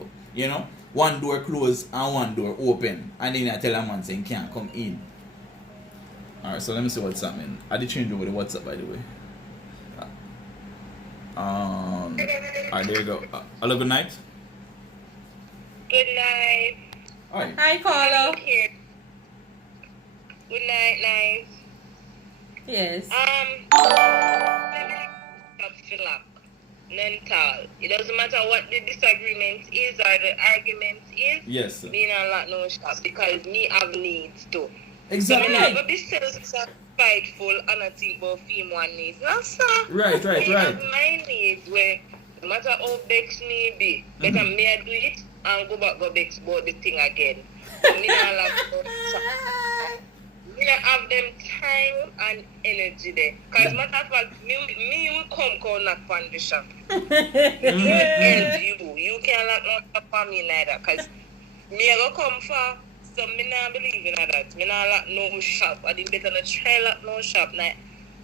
One door closed and one door open. And then I tell a man saying can't come in. Alright, so let me see what's happening. I did change over the WhatsApp, by the way. Alright, there you go. Hello, good night. Good night. Alright. Hi, Carlo. Here. Good night, nice. Yes. Mental. It doesn't matter what the disagreement is or the argument is. Yes. Me not like no shop because me have needs too. Exactly. So me not be self-spiteful and I think about fame one needs. No, sir. Right. I have my needs where no matter how Bex me be, better me I do it and go Bex about the thing again. So me not like me not have them time and energy there. Because matter of fact, me will come knock on the shop. You can't lock no shop for me neither. Because me I go come for, so me not believe in that. Me not lock no shop. I didn't better not try lock no shop. Now,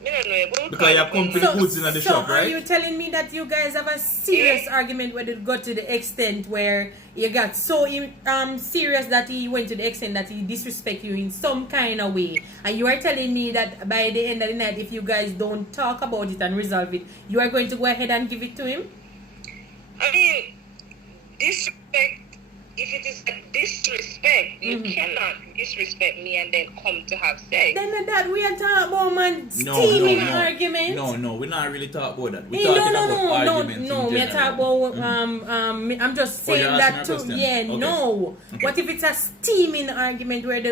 me don't know about Because you have company goods in the shop, right? Are you telling me that you guys have a serious argument where it got to the extent where you got so serious that he went to the extent that he disrespect you in some kind of way? And you are telling me that by the end of the night, if you guys don't talk about it and resolve it, you are going to go ahead and give it to him? I mean, disrespect, if it is a disrespect, you cannot disrespect me and then come to have sex. Then that we are talking about man steaming argument. No, we're not really talking about that. We're Hey, talking about arguments no. in We're general. talking about I'm just Oh, you're saying asking that a too. question? Yeah, Okay. no. Okay. What if it's a steaming argument where to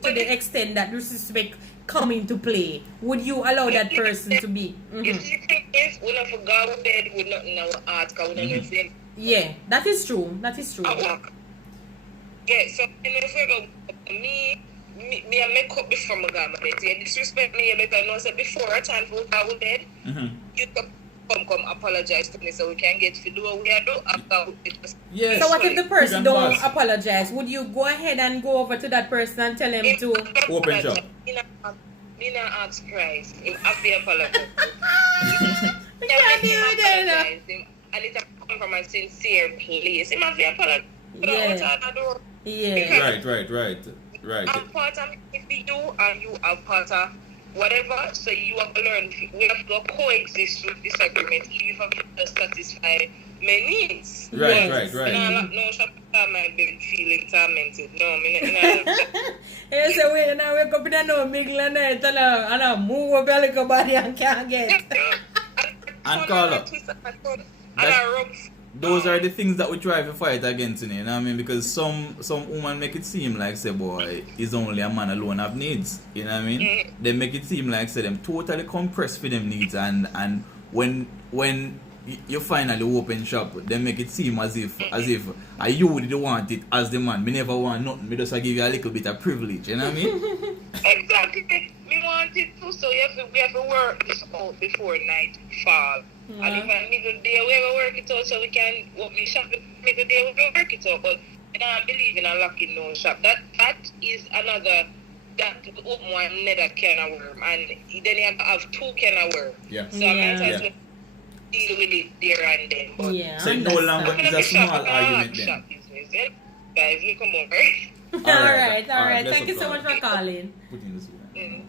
the extent that disrespect come into play? Would you allow that person to be? If the thing is, we don't forget with bed with nothing in our heart because we don't know them. Yeah, that is true. That is true. Yeah, so if we go, me I make up before my go to bed. You disrespect me, you better know so before a time for go to bed, you come apologize to me so we can get to do what we are doing after it. Yes. So what if the person You can don't pass. apologize? Would you go ahead and go over to that person and tell him to Open shop. Me not ask Christ. Him have to apologize. You can't deal with that. And it come from a sincere place. Him have to apologize. Yeah. Right. I'm part of it for you and you are part of whatever. So you have to learn. We have to coexist with disagreement. You have to satisfy my needs. Right. No shop my bed feeling tormented. No, me not. Yes, so when I wake up in the middle of the night and I move up a body and can't get. And call up. And I rub those are the things that we try to fight against, you know what I mean? Because some woman make it seem like say boy is only a man alone have needs, you know what I mean? They make it seem like say them totally compressed for them needs, and when you finally open shop, they make it seem as if you did want it as the man. Me never want nothing. Me just give you a little bit of privilege, you know what I mean? Exactly. Me want it too, so we have to work this out before night fall. Yeah. And if I middle day we have to work it out so we can open shop middle day we work it out. But I don't believe in a locking no shop. That is another that open one another can of worm, and then you have to have two can of worm. Yeah. So I might as well deal with it there and then. But Yeah. So it no longer is a small argument then. shop business. Yeah? Guys, you come over. Alright. let's Thank you so much for calling. Put in this one.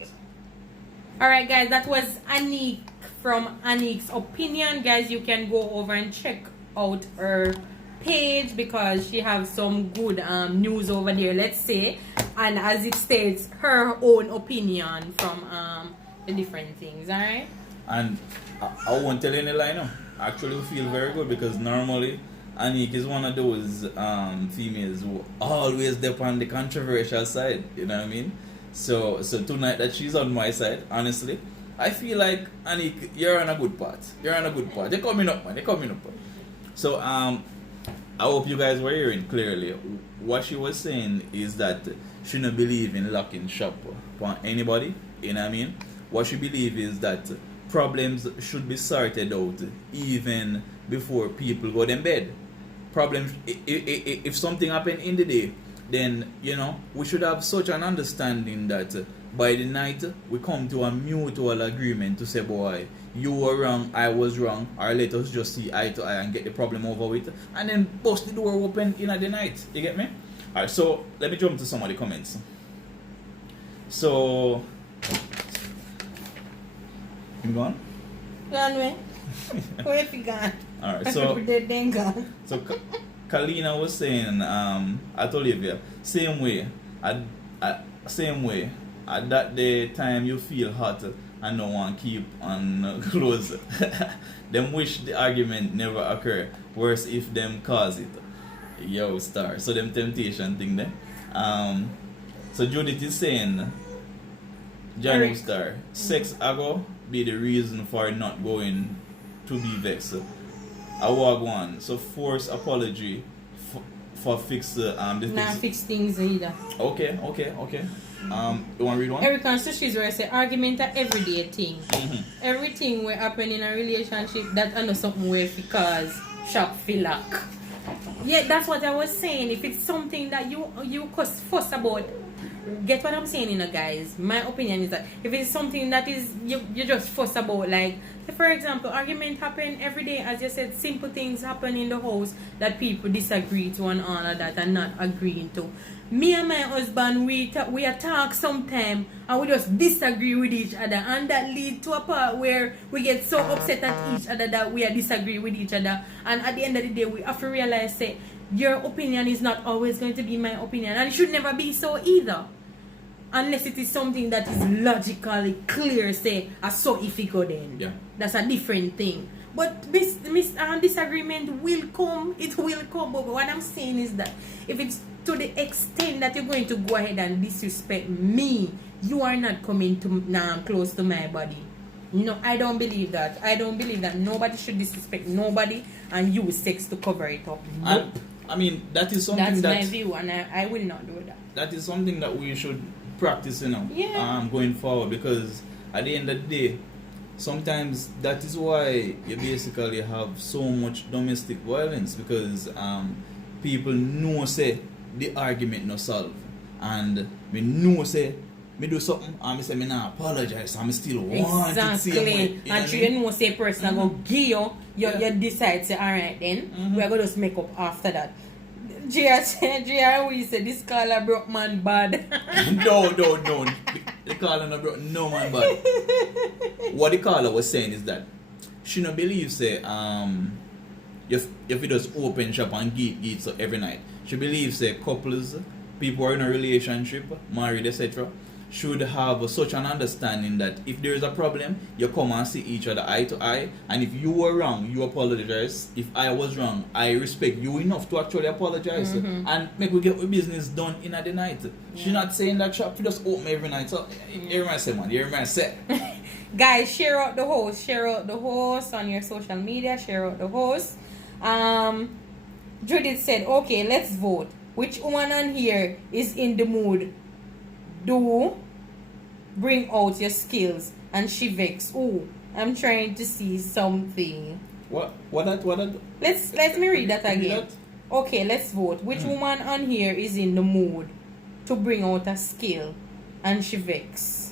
Alright, guys, that was Anik from Anik's opinion. Guys, you can go over and check out her page because she has some good news over there, let's say. And as it states, her own opinion from the different things, alright? And I won't tell you any lie now. Actually, we feel very good because normally Anik is one of those females who always dip on the controversial side. You know what I mean? So tonight that she's on my side, honestly, I feel like Anik, you're on a good path. You're coming up, man. You're coming up. So I hope you guys were hearing clearly. What she was saying is that she don't believe in locking shop on anybody. You know what I mean? What she believes is that problems should be sorted out even before people go to bed. Problems, if something happened in the day, then we should have such an understanding that by the night we come to a mutual agreement to say, boy, you were wrong, I was wrong, or let us just see eye to eye and get the problem over with, and then bust the door open in the night. You get me? Alright, so let me jump to some of the comments. So you gone? Gone where? Where if you gone? Alright, so They gone. So Kalina was saying, I told Olivia, same way, at that day time you feel hot and no one keep on close. Them wish the argument never occur. Worse if them cause it. Yo, star. So them temptation thing there. So Judith is saying, Johnny Star, sex ago be the reason for not going to be vexed. I walk one, so force apology for fix the things. Nah, fix things either. Okay. You want to read one? Eric and Sushi's where I say argument are everyday thing. Everything will happen in a relationship that I know something where it cause shock feel like. Yeah, that's what I was saying. If it's something that you fuss about, get what I'm saying, guys. My opinion is that if it's something that is you just fuss about, like for example, argument happen every day, as you said, simple things happen in the house that people disagree to and all of that and not agreeing to. Me and my husband, we talk sometime and we just disagree with each other, and that lead to a part where we get so upset at each other that we disagree with each other, and at the end of the day we have to realize say your opinion is not always going to be my opinion, and it should never be so either. Unless it is something that is logically clear, say, so if it go then. Yeah. That's a different thing. But disagreement will come, it will come. But what I'm saying is that if it's to the extent that you're going to go ahead and disrespect me, you are not coming to close to my body. No, I don't believe that. I don't believe that nobody should disrespect nobody and use sex to cover it up. Nope. I mean, that is something that's my view, and I will not do that. That is something that we should practice, going forward, because at the end of the day, sometimes that is why you basically have so much domestic violence, because people know say the argument no solve, and me know say me do something and me say me not apologize and me still want it same way. And you know say person go give you decide say alright then we are gonna just make up after that. Gia we say this caller broke man bad. No. The caller no broke no man bad. What the caller was saying is that she no believe say if you just open shop and get so every night. She believes say couples, people who are in a relationship, married, etc., should have such an understanding that if there is a problem, you come and see each other eye to eye, and if you were wrong, you apologize. If I was wrong, I respect you enough to actually apologize and make we get our business done in the night. She not saying that shop, she just open every night. So hear me say, man, hear me say. Guys, share out the host on your social media, share out the host. Judith said, okay, let's vote. Which woman on here is in the mood? Do bring out your skills. And she vex. Ooh, I'm trying to see something. What? Let me read that again. Okay, let's vote. Which woman on here is in the mood to bring out a skill? And she vex.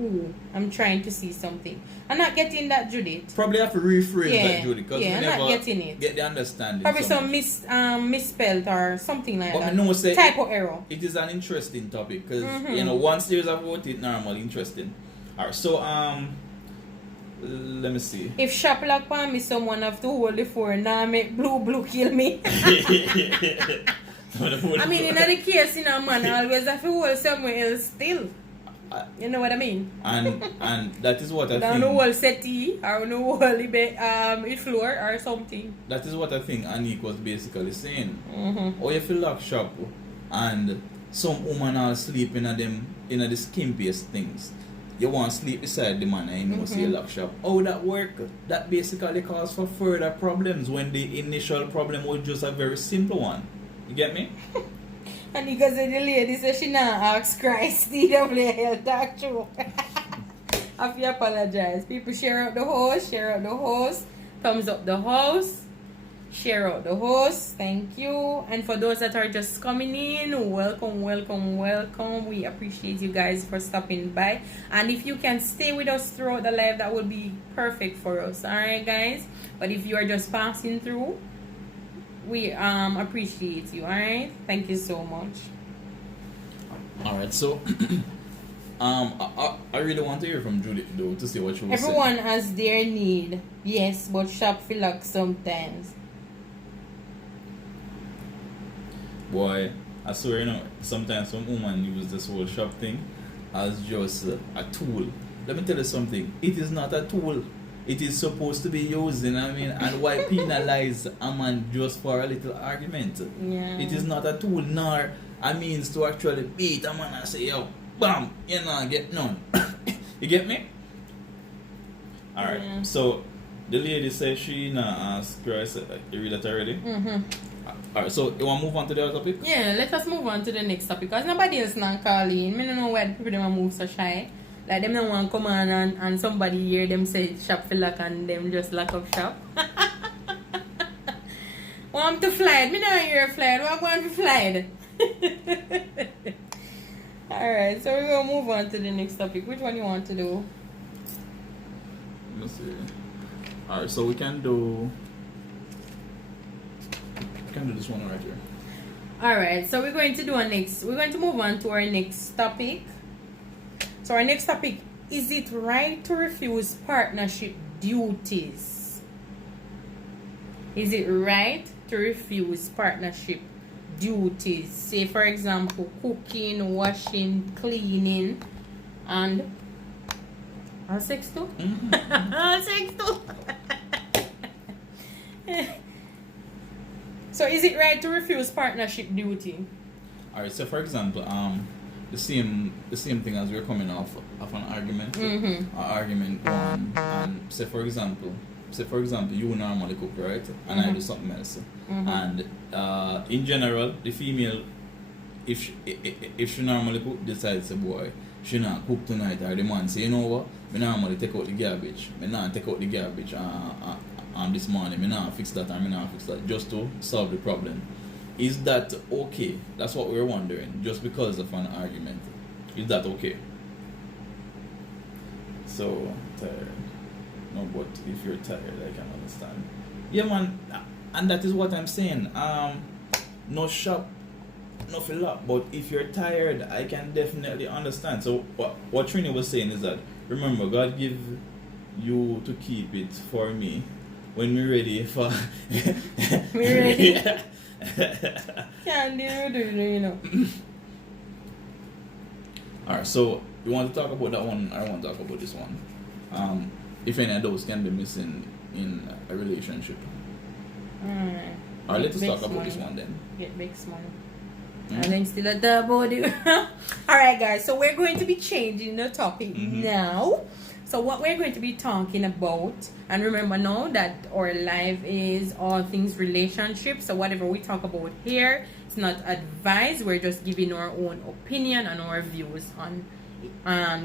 Ooh, I'm trying to see something. I'm not getting that, Judith. Probably have to rephrase that, Judith, because we I'm never not getting it. get the understanding. Probably so some misspelled or something like but that. no, say Typo error. It is an interesting topic because you know once there's a vote, it's normally interesting. Alright, so let me see. If shop lock for me, someone have to hold the phone. Now make blue kill me. I mean, in the case, you know, man, always have to hold somewhere else still. You know what I mean? And that is what I down think. the whole settee or the whole floor or something. That is what I think Anik was basically saying. Or if you lock shop and some woman are sleeping at them in the skimpiest things. You want to sleep beside the man and you know say lock shop. How that work? That basically cause for further problems when the initial problem was just a very simple one. You get me? And because the lady said she not ask Christ, DWL talk true. I have to apologize. People share out the host, thumbs up the host, share out the host, thank you. And for those that are just coming in, welcome. We appreciate you guys for stopping by. And if you can stay with us throughout the live, that would be perfect for us. Alright guys? But if you are just passing through, we appreciate you. Alright, thank you so much. Alright, so I really want to hear from Judith though to see what she was saying. Everyone has their need, yes, but shop feel like sometimes. Boy, I swear, you know, sometimes some woman use this whole shop thing as just a tool. Let me tell you something, it is not a tool. It is supposed to be used, you know what I mean? And why penalize a man just for a little argument? Yeah. It is not a tool nor a means to actually beat a man and say, yo, bam, you know, get none. You get me? Alright, Yeah. so the lady says she not ask Christ, you read that already? Alright, so you want to move on to the other topic? Yeah, let us move on to the next topic because nobody else not calling. I don't know why the people them move so shy. Like them don't want to come on and somebody hear them say shop for lock and them just lock up shop. Want to fly? Me not hear fly. What want to fly? Alright, so we're gonna move on to the next topic. Which one you want to do? Let's see. Alright, so we can do this one right here. Alright, so we're going to move on to our next topic. So our next topic, is it right to refuse partnership duties? Is it right to refuse partnership duties? Say for example, cooking, washing, cleaning, and sex too? Sex too. So is it right to refuse partnership duty? Alright, so for example, the same thing as we're coming off of an argument, argument one, and say for example, you normally cook, right, and I do something else, and in general, the female, if she normally cook, decides, boy, she not cook tonight, or the man say, you know what, me normally take out the garbage, this morning, me not fix that, or me not fix that, just to solve the problem. Is that okay? That's what we're wondering. Just because of an argument, is that okay? So tired. No, but if you're tired, I can understand. Yeah, man, and that is what I'm saying. No shop, no fill up. But if you're tired, I can definitely understand. So what Trini was saying is that remember, God give you to keep it for me when we're ready for. We're ready. Can't do, you know. Alright, so you want to talk about that one? I want to talk about this one. If any of those can be missing in a relationship. Alright, let's talk about this one then. Get big money. And then still a double. Alright, guys, so we're going to be changing the topic now. So what we're going to be talking about, and remember now that our life is all things relationship. So whatever we talk about here, it's not advice. We're just giving our own opinion and our views on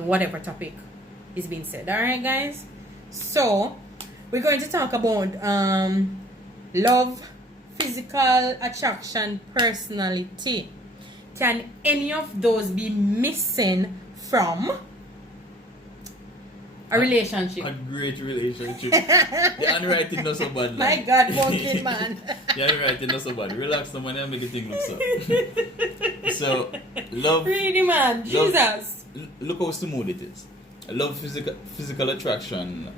whatever topic is being said. Alright, guys. So we're going to talk about love, physical attraction, personality. Can any of those be missing from a relationship? A great relationship. The handwriting not so bad. My God, monkey man. The handwriting not so bad. Relax the money and make the thing look so. So, love. Really, man. Jesus. Look how smooth it is. Love, physical attraction,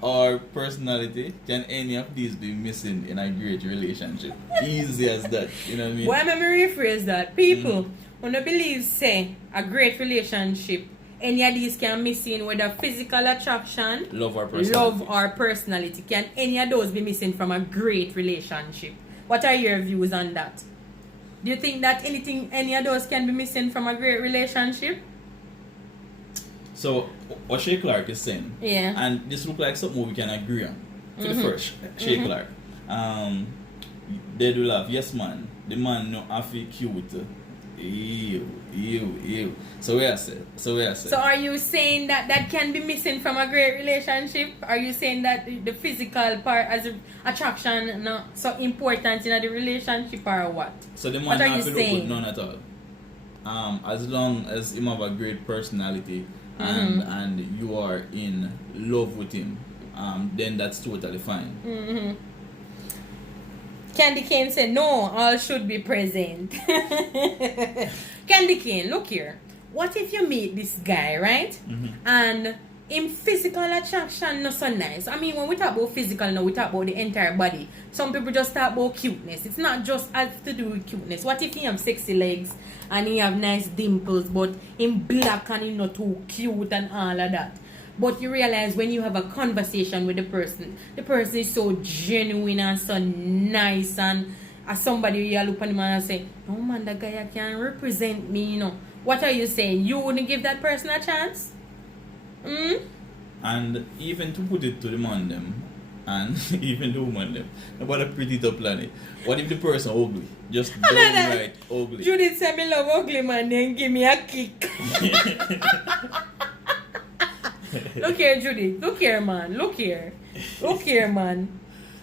or personality. Can any of these be missing in a great relationship? Easy as that. You know what I mean? Why am I rephrase that? People, when I believe say a great relationship, any of these can missing, whether physical attraction, love or personality. Love or personality. Can any of those be missing from a great relationship? What are your views on that? Do you think that any of those can be missing from a great relationship? So, what Shay Clark is saying, yeah, and this look like something we can agree on. For the first, Shay Clark, they do laugh. Yes, man. The man no have to cute. Ew. So we are saying. So are you saying that can be missing from a great relationship? Are you saying that the physical part as attraction not so important in the relationship or what? So the man have to look good none at all. As long as him have a great personality and you are in love with him, then that's totally fine. Candy Cane said, no, all should be present. Candy Cane, look here. What if you meet this guy, right? And in physical attraction, not so nice. I mean, when we talk about physical now, we talk about the entire body. Some people just talk about cuteness. It's not just has to do with cuteness. What if he have sexy legs and he have nice dimples, but in black and he not too cute and all of that? But you realize when you have a conversation with the person is so genuine and so nice, and as somebody you look at him and say, oh man, that guy can represent me, you know. What are you saying? You wouldn't give that person a chance? And even to put it to the man them, and even the woman them, nobody pretty to planet. What if the person ugly? Just downright ugly. Judith said me love ugly man, then give me a kick. Look here, Judy. Look here, man. Look here, man.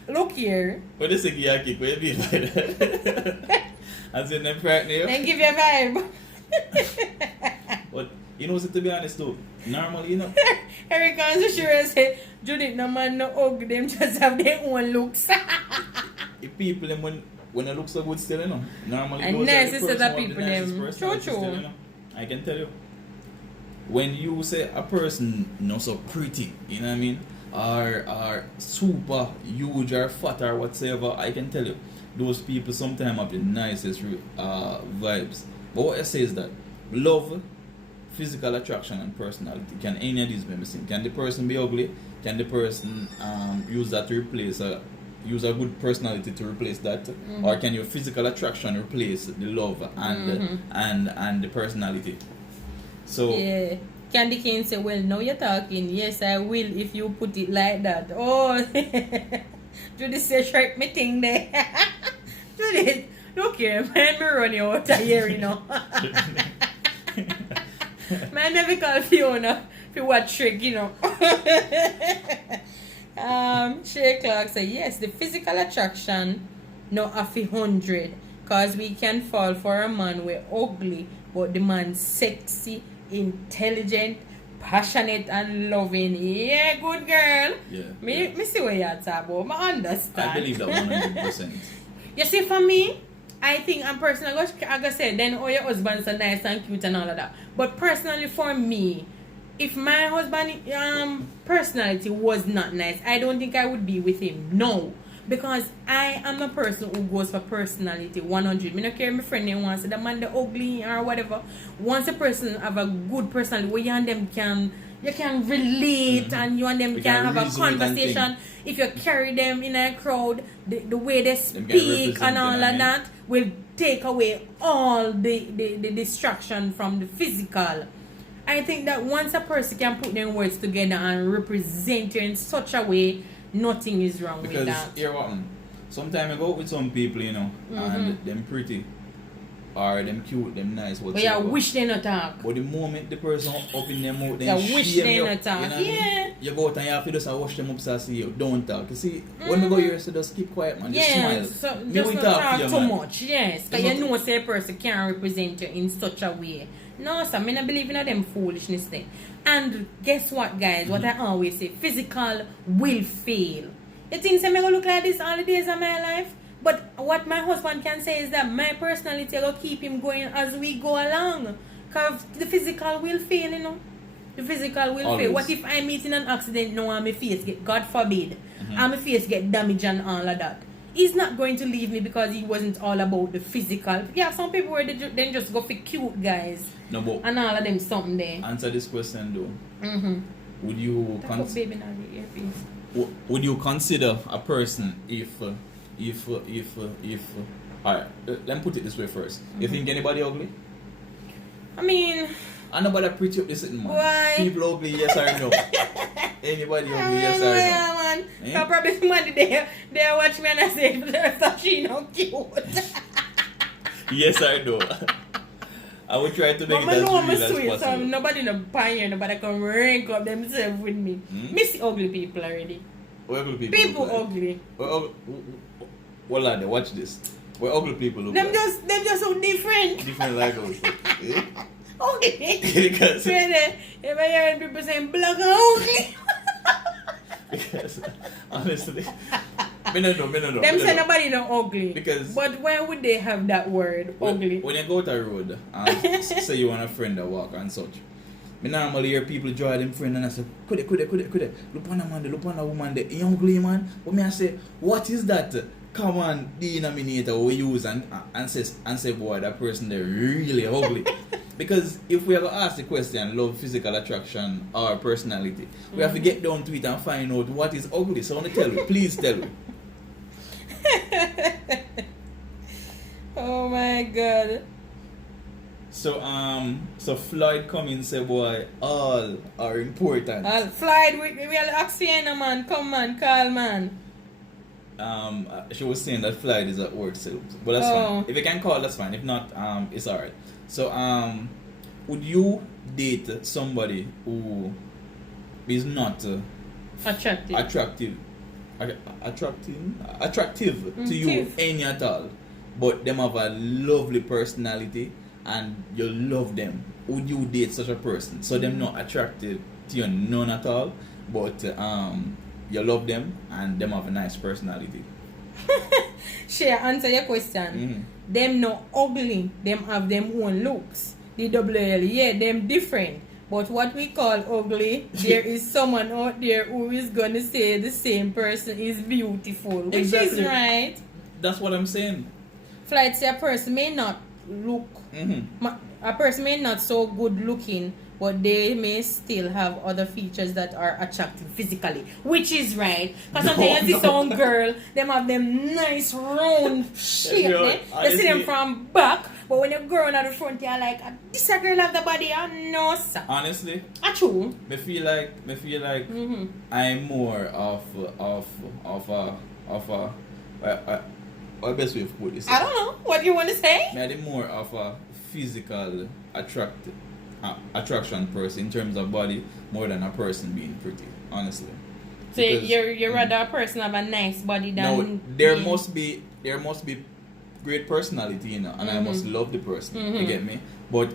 Look here. What is a give you a kick? What do you mean by that? As in them pregnant you? Then give you a vibe. But, you know, to be honest though, normally, you know. Eric comes to sure say, Judith, no man, no ugly. Them just have their own looks. If people, them when they look so good still, you know. Normally, and those nice are is the people, them. True. Still, you know. I can tell you. When you say a person not so pretty, you know what I mean, or super huge or fat or whatsoever, I can tell you, those people sometimes have the nicest vibes. But what I say is that love, physical attraction, and personality, can any of these be missing? Can the person be ugly? Can the person use that to replace use a good personality to replace that, or can your physical attraction replace the love and the personality? So yeah, Candy Cane say, well, now you're talking. Yes, I will if you put it like that. Oh, Judith say, shrek me thing there. Judith, look here, man, me run you out of here, you know. Man, never call Fiona if you watch Shrek, you know. Shay Clark say, yes, the physical attraction, no, of 100. Because we can fall for a man we're ugly, but the man sexy, intelligent, passionate, and loving. Yeah, good girl. Yeah. Me see what you're talking about. I understand. I believe that 100%. You see, for me, I think I'm personally, like I said, then all your husband's so nice and cute and all of that. But personally, for me, if my husband personality was not nice, I don't think I would be with him. No. Because I am a person who goes for personality 100. Me not care if my friend wants the man the ugly or whatever. Once a person have a good personality where you and them you can relate and you and them can have a conversation. If you carry them in a crowd, the way they speak and all of that will take away all the distraction from the physical. I think that once a person can put their words together and represent you in such a way, nothing is wrong with that. Because here what sometimes I go out with some people, you know, and them pretty or them cute, them nice, whatever. But I wish they not talk. But the moment the person up in their mouth, then I wish they not talk. You know what I mean? You go out and you have to just wash them up so see you. Don't talk. You see, when we go here, so just keep quiet, man. Just smile. So just not talk too much. Yes. Because you know say a person can't represent you in such a way. No, sir, I don't believe in them foolishness thing. And guess what, guys? What I always say, physical will fail. You think I'm going to look like this all the days of my life? But what my husband can say is that my personality will keep him going as we go along. Because the physical will fail, you know. The physical will fail. What if I meet in an accident now and my face get, God forbid, and my face get damaged and all of that? He's not going to leave me because he wasn't all about the physical. Yeah, some people where they just go for cute guys. No, but and all of them something there. Answer this question though. Would you would you consider a person if alright, let me put it this way first. You think anybody ugly? I mean, I know about pretty up this man. Why? People ugly, yes or no? Anybody ugly, yes or no? Yeah, man. Eh? Probably somebody there watch me and I say that she not cute. Yes or no? I would try to make it as real as possible. So nobody no pioneer, nobody can rank up themselves with me. Me see ugly people already. Ugly people. People ugly. Well, lad, watch this. Where ugly people look them like? Them just so different. Different like us. Eh? Okay. Because if I hear people saying black and ugly. Because honestly, me no know. Them say nobody no ugly. Because but why would they have that word ugly? When you go to a road and say you want a friend that walk and such, me normally hear people draw them friend and I say, could it. Look on a man, look on a woman, the young ugly man. But me I say, what is that common denominator we use and say boy that person they're really ugly. Because if we ever ask the question, love, physical attraction or personality, we have to get down to it and find out what is ugly. So I want to tell you, please tell me. Oh my God. So Floyd come in and say, boy, all are important. Floyd, we are asking man, come man, call man. She was saying that Floyd is at work still, but that's fine. If you can call, that's fine. If not, it's alright. So, would you date somebody who is not attractive to you any at all, but them have a lovely personality and you love them? Would you date such a person? So them not attractive to you none at all, but you love them and them have a nice personality. Share, answer your question. Them not ugly, them have them own looks. The WL, yeah, them different. But what we call ugly, there is someone out there who is gonna say the same person is beautiful, which is right. That's what I'm saying. Flight say a person may not look, a person may not so good looking, but they may still have other features that are attractive physically, which is right. Because sometimes you see some girl, them have them nice round shape. You see them from back, but when you go on at the front, you're like, this a girl have the body, no sir. Honestly, true. Me feel like I'm more of what best way to put this? I don't know. What do you want to say? I'm more of a physical attraction person in terms of body more than a person being pretty, honestly. So you're rather a person have a nice body than no, there must be great personality, you know, and I must love the person. You get me? But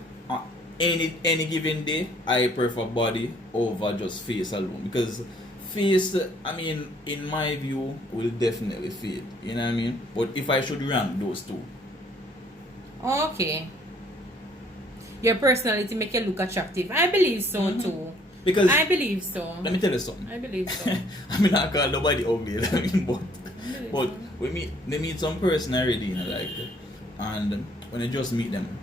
any given day I prefer body over just face alone, because face, I mean, in my view, will definitely fade. You know what I mean? But if I should rank those two. Okay. Your personality make you look attractive. I believe so too. Because I believe so. Let me tell you something. I believe so. I mean, I call nobody ugly, but But they meet some person already, you know, like, and when you just meet them,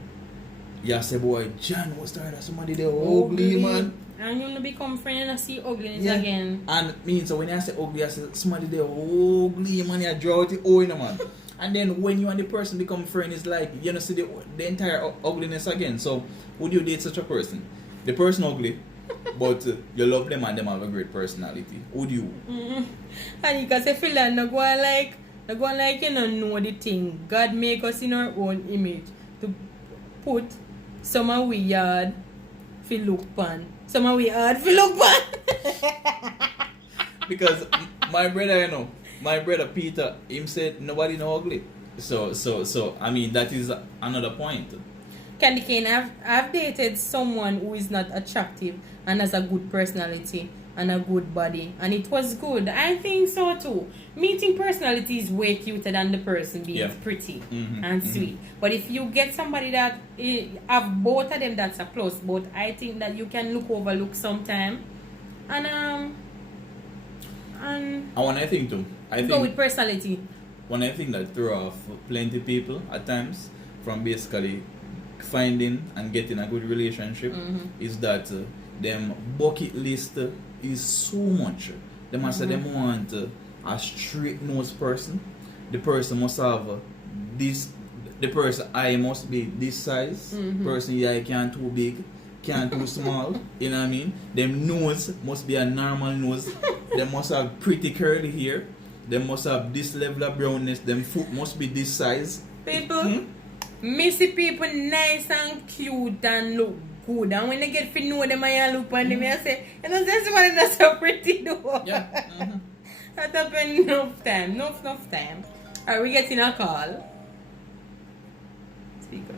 you say, boy, John, what's that? Somebody there ugly, man. And you become friend and see ugliness Yeah. again. And mean, so when I say ugly, I say somebody there ugly, man, you draw it, oh, you know, man. And then when you and the person become friend, it's like, you know, see the entire ugliness again. So, would you date such a person? The person ugly, but you love them and them have a great personality. Would you? Mm-hmm. And you can say, feel that no go on like you know the thing. God make us in our own image to put some of we yard fi look pan. Some of we hard fi look pan. Because my brother, you know, my brother Peter, him said nobody no ugly. So I mean that is another point. Candy Cane, I've dated someone who is not attractive and has a good personality and a good body, and it was good. I think so too. Meeting personality is way cuter than the person being pretty and sweet. But if you get somebody that have both of them, that's a plus. But I think that you can overlook sometime, and when I think too, go with personality. One I think that throw off plenty people at times from basically finding and getting a good relationship is that them bucket list is so much. They must say them want a straight nosed person. The person must have this. The person eye must be this size. Person eye can't too big, can't too small. You know what I mean? Them nose must be a normal nose. They must have pretty curly hair. They must have this level of brownness. Them foot must be this size. People, missy people nice and cute and look good. And when they get to know them and you look on them, I say, you know, that's somebody that's so pretty though. Yeah. That happened enough time. Enough time. Are we getting a call? Speaker.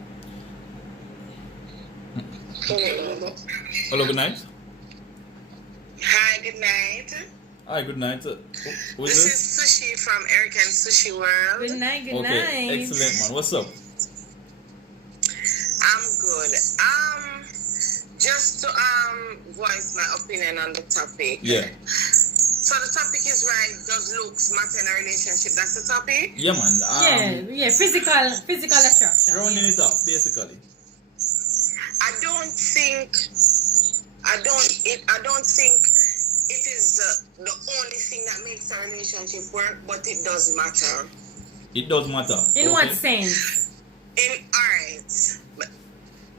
Hello, good night. Hi, good night. Hi, good night. Who's This this? is Sushi from Erican Sushi World. Good night, good Okay, night. excellent, man. What's up? I'm good. Just to voice my opinion on the topic. Yeah. So the topic is right. Does looks matter in a relationship? That's the topic. Yeah, man. Yeah, physical attraction. Rounding it up, basically. I don't think it is the only thing that makes a relationship work, but it does matter. It does matter. In what sense? Alright.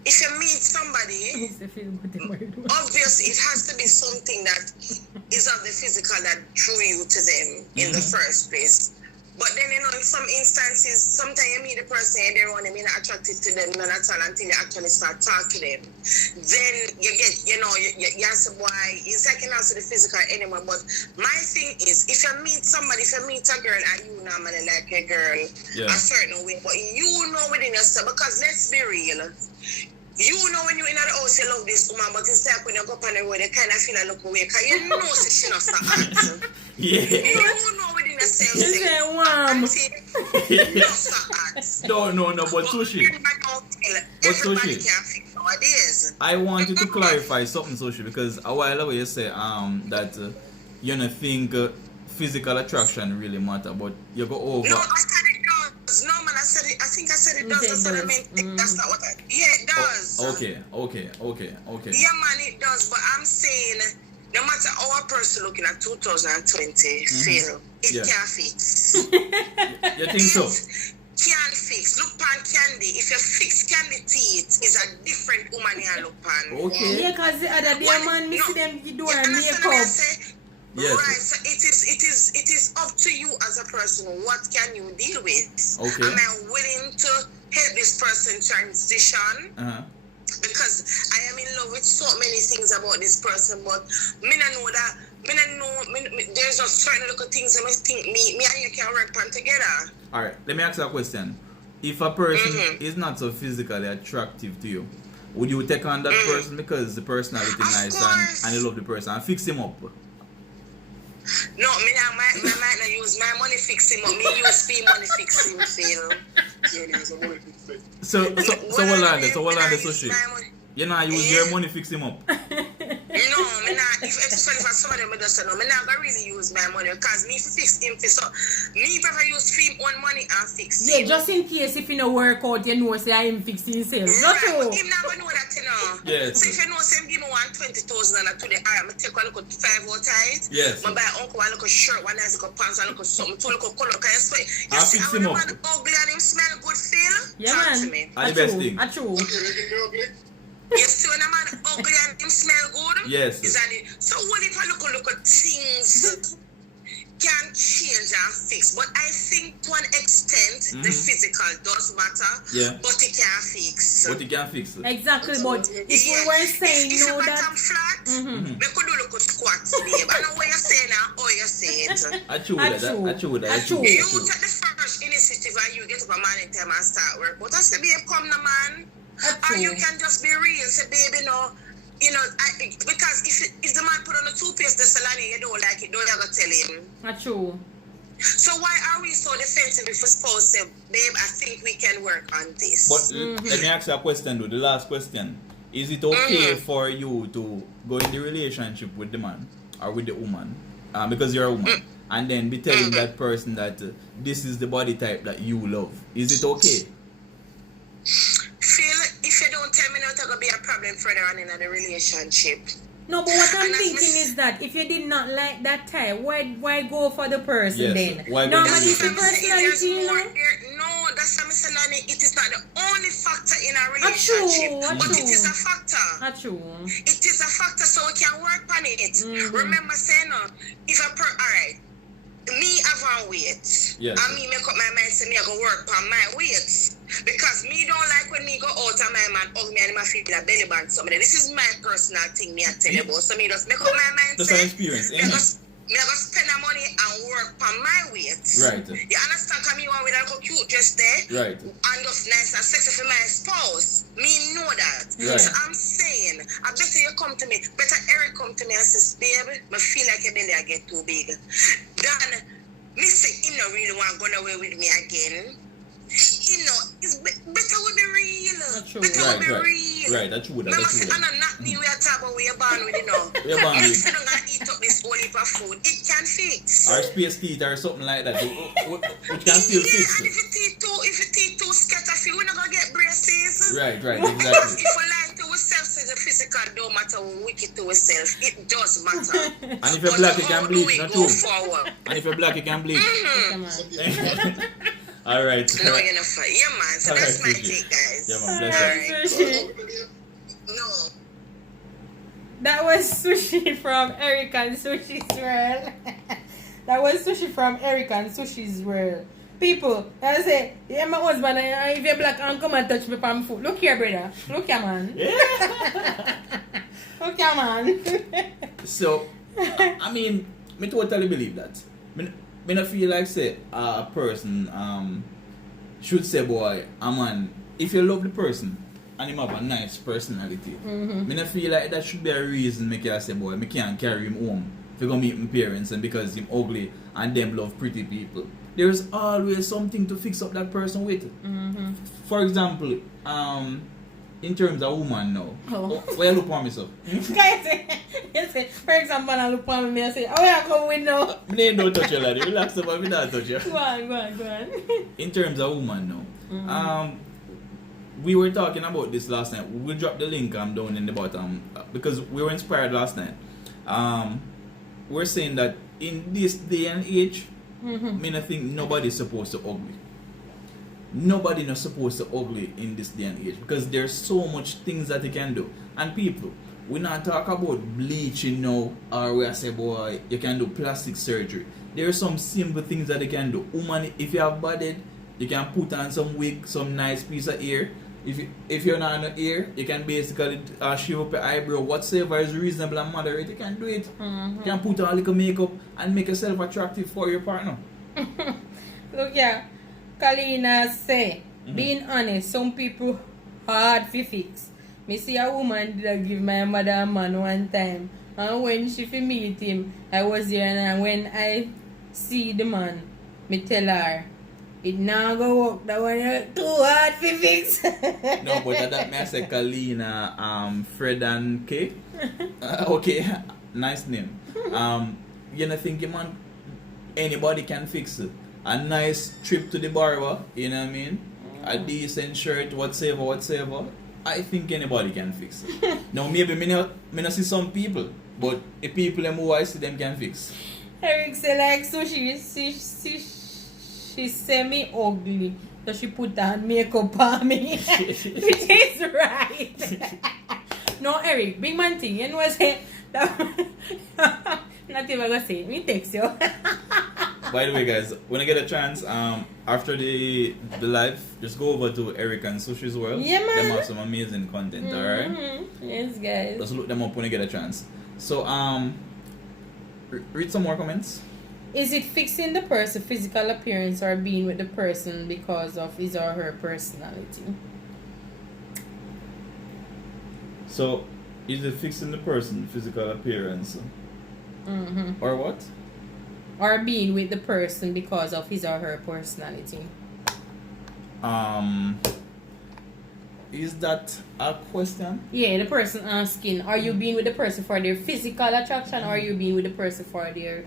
If you meet somebody, obviously it has to be something that is of the physical that drew you to them in the first place. But then, you know, in some instances, sometimes you meet a person and they don't want to be attracted to them none at all until you actually start talking to them. Then you get, you know, you ask why. It's like you answer the physical anymore. But my thing is, if you meet somebody, if you meet a girl and you normally like a girl a certain way, but you know within yourself, because let's be real, you know when you're in the house, you love this woman, but it's like when you go up on the road, you kind of feel a look away, because you know she not so hot. Yeah. You know within yourself, You say warm. not so hot. No, but Sushi. Everybody can fix nowadays. I want you to clarify something, Sushi, because a while ago you say that you don't think physical attraction really matter, but you go over. No, I said it does. No, man, I think I said it does. That's what I meant. That's not what I... Yeah, it does. Okay. Yeah, man, it does. But I'm saying, no matter how a person looking at 2020 feel, it can't fix. You think so? Can't fix. Look pan Candy. If you fix Candy teeth, is a different woman you look pan. Okay. Yeah, because the other day, man, me see them do her makeup. Yes. Right, so it is up to you as a person. What can you deal with? Okay. Am I willing to help this person transition? Because I am in love with so many things about this person, but me not know there's just certain little things that I think me and you can work on together. Alright, let me ask you a question. If a person is not so physically attractive to you, would you take on that person because the personality is nice and you love the person and fix him up? No, me now might not use my money fix him up. Me use fee money fix him, feel. So what on this, Sushi? You know, use your money fix him up. No, me not. If especially for some of them, I just say, no, I'm not going to really use my money because me for fix him, so me prefer use him own money and fix him. Yeah, just in case if you no work out, you know, say I am fixing himself. Not Right, true. but him not going to know that, you know. Yes. So if you know, say, give me 120,000 today, I'm going to take one look at 5 out tight. Yes. I buy uncle one look at shirt, one nice look at pants, one look at something, two look at color, can you swear? You I'll see fix how him the up. man ugly and him smell good feel? Yeah, Talk to man. me. And the best thing. True. You see when a man ugly and him smell good? Yes. Is that it? So what if I look at things can change and fix? But I think to an extent the physical does matter, Yeah. but it can't fix. But you can fix it. Exactly, but if we were saying if no your that bottom flat, me could do look at squats, babe. I know what you're saying now, how you say it. I chew that. I chew that. I chew You that. take the first initiative and you get up a man in time and start work. But I say, babe, come the man. Or you can just be real, say, babe, because if the man put on the toothpaste, the salon, you don't like it, don't you ever tell him. That's true. So why are we so defensive if we're supposed to say, babe, I think we can work on this? But let me ask you a question though, the last question. Is it okay for you to go in the relationship with the man or with the woman, because you're a woman, and then be telling that person that this is the body type that you love? Is it okay? Phil, if you don't tell me not to be a problem further on in the relationship. No, but what I'm And that's thinking mis- is that if you did not like that type, why go for the person Yes, then? why go Normally for it's the the personality, you know? No, that's what I'm saying. It is not the only factor in a True, relationship, but true. it is a factor. That's true. It is a factor, so we can work on it. Remember saying, if alright, me have a weight, Yes. and me make up my mind, say me I go work on my weight. Because me don't like when me go out and my man hug me and my feel a belly band somebody. This is my personal thing me I tell you about. So me just make up my mind. That's an experience. Me I go spend the money and work on my weight. Right. You understand? Because me want with a little cute just there. Right. And just nice and sexy for my spouse. Me know that. Right. So I'm saying, I better you come to me. Better Eric come to me and says, babe, I feel like your belly I get too big. Then me say him not really want to go away with me again. It's better we be real. True. Better we be real. Right, that's true. Remember, That's say, true. I'm not me, we are talking about we are born with, We are born with. If you don't eat up this whole heap of food, it can fix. Or space teeth or something like that. Which can still Yeah, fix and it. if your teeth too scatterful, we're not going to get braces. Right, Because exactly. if we lie to ourselves, the physical don't matter, we wicked to ourselves. It does matter. And if you're black, you can How do we bleach, not go true. forward? And if you're black, you can bleach. Come on. Alright. No, you're not fine. Yeah, man. So that's my Alright, Sushi. take, guys. Yeah, man. Bless Alright, you. Sushi. No. That was Sushi from Eric and Sushi's World. That was Sushi from Eric and Sushi's World. People, I say, yeah, my husband, if you're black, and come and touch me on foot. Look here, brother. Look here, man. Look here, man. So, I mean, me totally believe that. Me not feel like say a person should say, boy, a man, if you love the person and him have a nice personality, me not feel like that should be a reason make you say, boy, me can't carry him home if you go meet my parents and because him ugly and them love pretty people. There's always something to fix up that person with. For example, in terms of woman now, where you look for me, so? You say, for example, I look at me and say, oh, yeah, come with now. Me don't touch you, laddie. Relax about me, not touch you. Go on. In terms of woman now, we were talking about this last night. We'll drop the link down in the bottom because we were inspired last night. We're saying that in this day and age, I think nobody's supposed to ugly. Nobody not supposed to ugly in this day and age because there's so much things that you can do. And people, we not talk about bleaching now or we say, boy, you can do plastic surgery. There are some simple things that you can do. Woman, if you have body, you can put on some wig, some nice piece of hair. If you're not on the hair, you can basically shave up your eyebrow. Whatsoever is reasonable and moderate, you can do it. You can put on a little makeup and make yourself attractive for your partner. Look here, Kalina say, being honest, some people hard to fix. Me see a woman did give my mother a man one time, and when she fi meet him, I was there, and when I see the man, me tell her, it now go work, that one too hard to fix. No, but that may I say Kalina, Fred and Kay. Okay, Nice name. You know, thinking, man, anybody can fix it. A nice trip to the barber, you know what I mean? A decent shirt, whatsoever. I think anybody can fix it. Now, maybe me not see some people, but the people who I see them can fix. Eric say like so she semi ugly. So she put on makeup on me. Which is right. No, Eric, big man thing. You know what I say? Not even gonna say it. Me text you. By the way, guys, when I get a chance, after the live, just go over to Eric and Sushi's World. Yeah, man. Them have some amazing content, alright? Yes, guys. Just look them up when you get a chance. So, read some more comments. Is it fixing the person's physical appearance or being with the person because of his or her personality? So, is it fixing the person's physical appearance? Or what? Or being with the person because of his or her personality? Is that a question? Yeah, the person asking, are you being with the person for their physical attraction or are you being with the person for their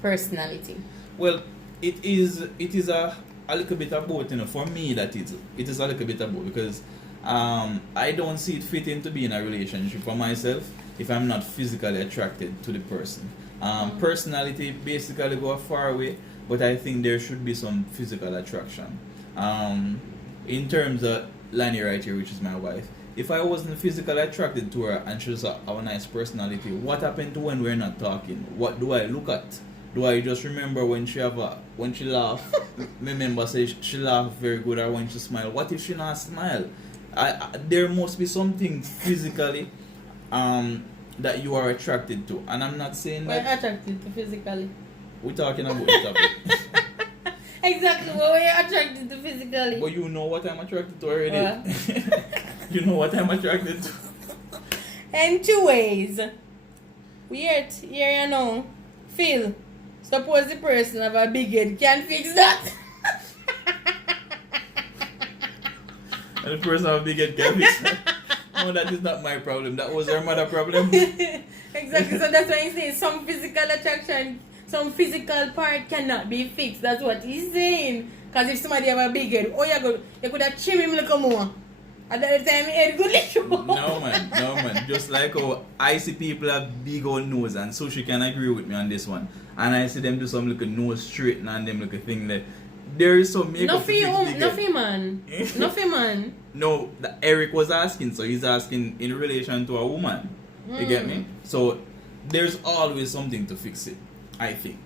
personality? Well, it is a little bit of both, you know. For me, it is a little bit of both because I don't see it fitting to be in a relationship for myself if I'm not physically attracted to the person. Personality basically go far away, but I think there should be some physical attraction. In terms of Lani right here, which is my wife, if I wasn't physically attracted to her and she just have a nice personality, what happened to when we're not talking? What do I look at? Do I just remember when she laugh? Remember say she laugh very good, or when she smile? What if she not smile? There must be something physically that you are attracted to, and I'm not saying We're that attracted to physically. we're talking about the topic. Exactly what we're attracted to physically. But you know what I'm attracted to already. What? You know what I'm attracted to. And two ways. Weird, here you know. Phil, suppose the person have a big head can fix that. And the person have a big head can fix that. No, that is not my problem. That was her mother problem. Exactly, so that's why he's saying some physical attraction, some physical part cannot be fixed. That's what he's saying. Because if somebody have a big head, you could have trim him a little more. At that time, head good little. No man. Just like how I see people have big old nose, and so she can agree with me on this one. And I see them do some little nose straight and them little thing there. There is some makeup. Nothing, man. No, Eric was asking, so he's asking in relation to a woman. You get me? So there's always something to fix it, I think.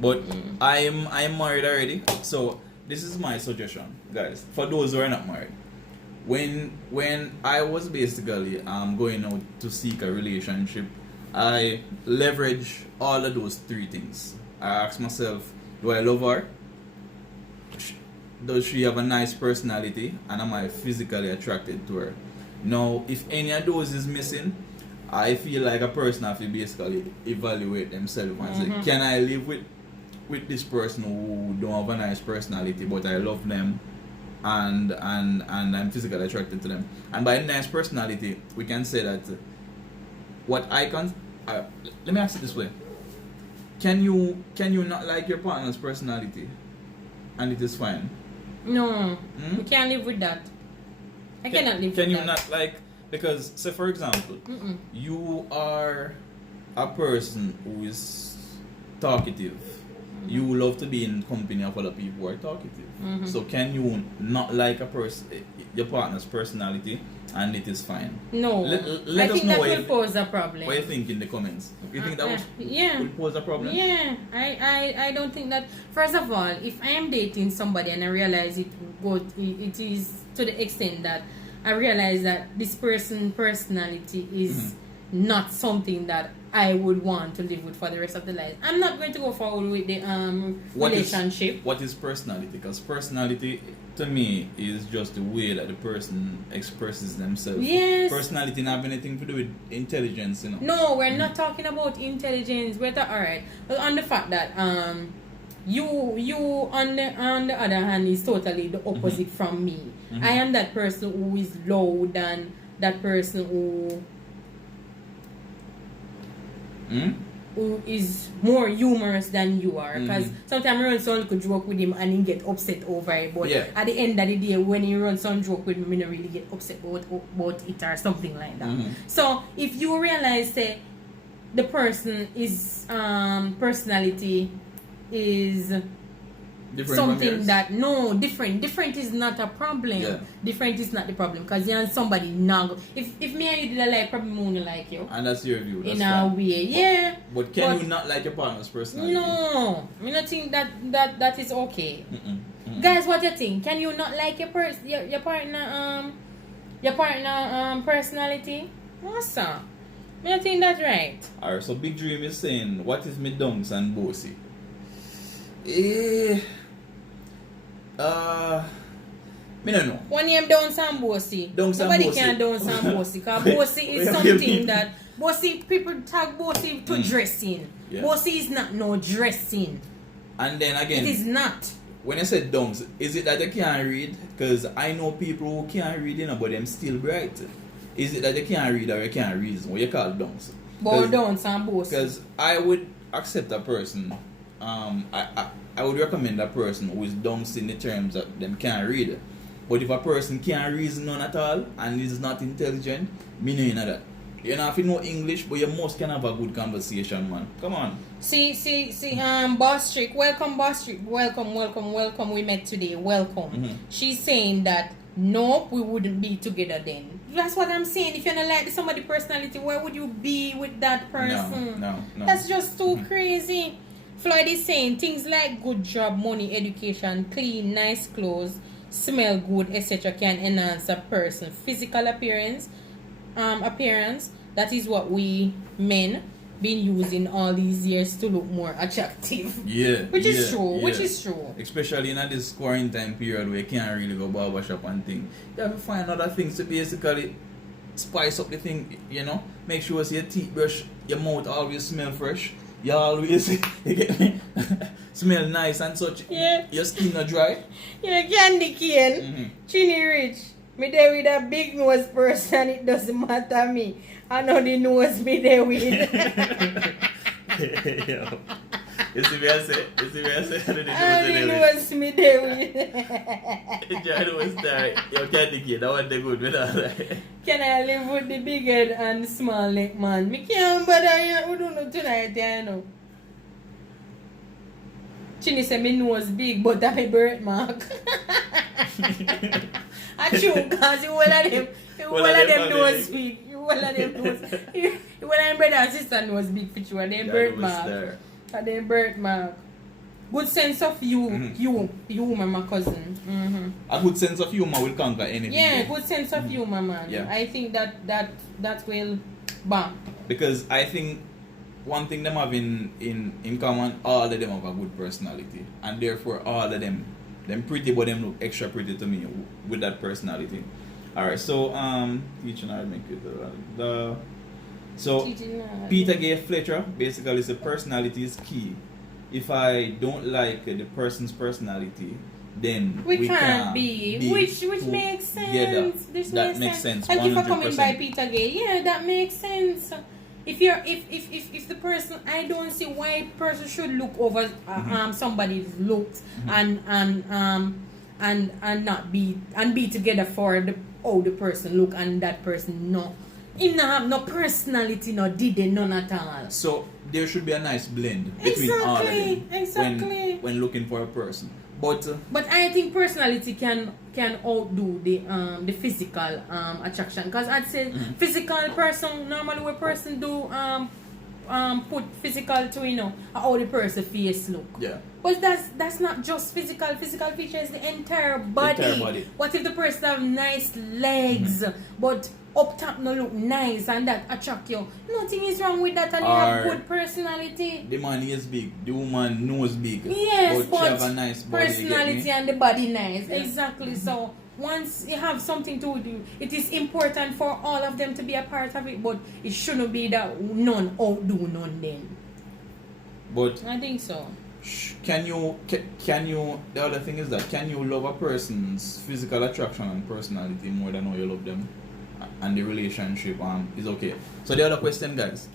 But I'm married already, so this is my suggestion, guys. For those who are not married, when I was basically going out to seek a relationship, I leverage all of those three things. I asked myself, do I love her? Does she have a nice personality, and am I physically attracted to her? Now, if any of those is missing, I feel like a person has to basically evaluate themselves and say, can I live with this person who don't have a nice personality, but I love them and I'm physically attracted to them? And by nice personality, we can say that what I can let me ask it this way: can you not like your partner's personality and it is fine? No, we can't live with that. I cannot live with that. Can you not like, because say for example, you are a person who is talkative. You love to be in company of other people who are talkative. So can you not like your partner's personality and it is fine? No. Let I us think know that will pose a problem. What you think in the comments. You think that will pose a problem? Yeah, I don't think that. First of all, if I am dating somebody and I realize it is to the extent that I realize that this person's personality is not something that I would want to live with for the rest of the life, I'm not going to go forward with the relationship. What is personality? Because personality to me is just the way that the person expresses themselves. Yes. Personality not have anything to do with intelligence, you know. No, we're not talking about intelligence. We're alright. But on the fact that you on the other hand is totally the opposite from me. I am that person who is loud and that person who who is more humorous than you are, because sometimes I run some little joke with him and he get upset over it, but at the end of the day when he run some joke with me, I don't really get upset about it or something like that. So if you realize that the person is personality is Different something that different is not a problem. Different is not the problem, because you're somebody now. If me and you did a like, probably only like you, and that's your view. That's in a way, But can you not like your partner's personality? No, I don't think that is okay. Guys, what do you think? Can you not like your partner personality? Awesome. I don't think that's right. Alright, so Big Dream is saying, what is me dunks and bossy? Me don't know. One name Dunks and Bossy. Nobody can Dunks and Bossy, because Bossy is something that Bossy, people tag Bossy to dressing. Bossy is not no dressing. And then again, it is not. When I said dunks, is it that they can't read? Because I know people who can't read, but them still bright. Is it that they can't read or they can't reason? What you call dunks? But Dunks and Bossy. Because I would accept a person. I would recommend a person who is dunks in the terms that them can't read. But if a person can't reason none at all and is not intelligent, me know that. You know, if you know English, but you must can have a good conversation, man. Come on. See, Boss Trick. Welcome, Boss Trick. Welcome. We met today. Welcome. She's saying that, nope, we wouldn't be together then. That's what I'm saying. If you're not like somebody's personality, why would you be with that person? No. That's just too crazy. Floyd is saying things like good job, money, education, clean, nice clothes, smell good, etc. can enhance a person's physical appearance. That is what we men been using all these years to look more attractive. Which is true. Especially in this quarantine period where you can't really go barbershop and thing. You have to find other things to basically spice up the thing, you know. Make sure your teeth brush, your mouth always smell fresh. You always you get me? Smell nice and such. Your skin not dry. Candy cane. Chinny Rich. Me there with a big nose person, it doesn't matter me. I know the nose me there with. You see what I say? I know the nose me there with. John was there. You candy cane, that one they good with all that. Can I live with the big head and small neck man? Me can't bother you. We don't know tonight, you know. Chinny say my nose big, but that's my birthmark. I true, because you all of them nose big. When I'm brother and sister nose big for you, and then birthmark. And then birthmark. Good sense of humor, my cousin. A good sense of humor will conquer anything. Yeah, good sense of humor, man. Yeah. I think that will bang. Because I think one thing them have in common, all of them have a good personality. And therefore all of them pretty, but them look extra pretty to me with that personality. Alright, so teaching how to make it so Peter gave Fletcher basically said personality is key. If I don't like the person's personality, then we can't be which makes sense. That makes sense. Thank you for coming by, Peter Gay. Yeah, that makes sense. If the person, I don't see why a person should look over somebody's looks and not be together for how the person look and that person no. He not have no personality, no did they none at all. So there should be a nice blend between all of them when looking for a person. But I think personality can outdo the physical attraction, because I'd say physical person normally when person do put physical to how the person face look. Yeah. But that's not just physical. Physical features the entire body. What if the person have nice legs but up top no look nice and that attract you? Nothing is wrong with that, and you have good personality. The man is big, the woman nose big. Yes, but she have a nice body, personality and the body nice. Exactly. So once you have something to do, it is important for all of them to be a part of it, but it shouldn't be that none outdo none then. But I think so. Can you the other thing is that can you love a person's physical attraction and personality more than how you love them, and the relationship is okay? So the other question, guys,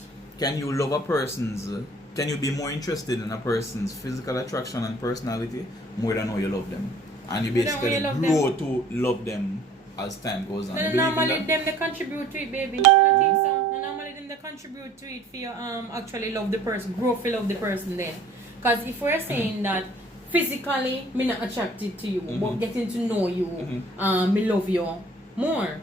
can you love a person's? Can you be more interested in a person's physical attraction and personality more than how you love them? And you More than how basically you love grow to love them as time goes on. You Then believe in normally that? them they contribute to it, baby. I think so. And normally them they contribute to it for you actually love the person, grow to love the person then. Because if we're saying that physically me not attracted to you, but getting to know you, me love you more.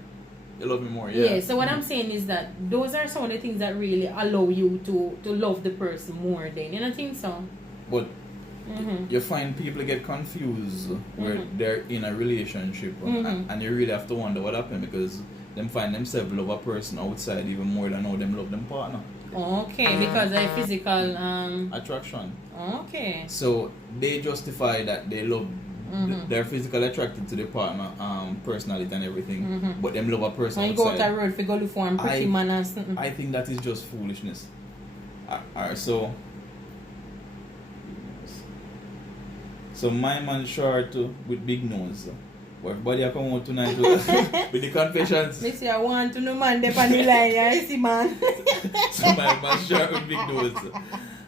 You love me more, yeah. Yeah, so what I'm saying is that those are some of the things that really allow you to love the person more then. You don't think so? But you find people get confused where they're in a relationship and you really have to wonder what happened because them find themselves love a person outside even more than how them love them partner. Okay, because of physical Attraction. okay. So they justify that they love they're physically attracted to the partner personality and everything, but them love a person When you go out outside. the road, if you go look for a pretty man and something. I think that is just foolishness. So my man short with big nose. But everybody I come out tonight with the confessions. Me say I want to know man dey on the line, I see man. So my man short with big nose.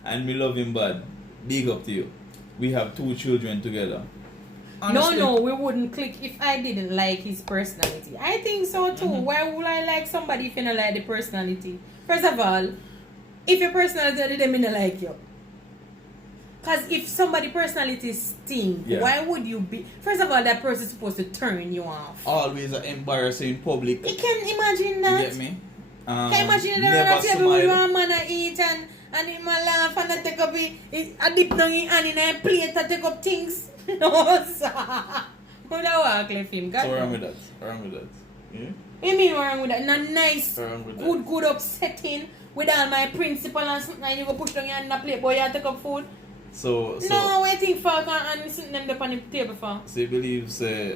And me love him bad. Big up to you. We have 2 children together. Honestly, No, we wouldn't click if I didn't like his personality. I think so too. Why would I like somebody if you don't like the personality? First of all, if your personality then me not like you. Because if somebody personality stink, why would you be? First of all, that person is supposed to turn you off. Always embarrassing in public. You can imagine that. You get me? Can you imagine that never table with smile. one man a eat and him a laugh and a take up a dip down in hand in a plate and take up things? No, sir. How that work left him? So wrong with that. Wrong with that. Yeah? What you mean wrong with that? In a nice, Wrong with that. good upsetting with all my principle and something and you go push down your hand in a plate boy you take up food? So No, what you think for and sitting them up on the table for? So you believe say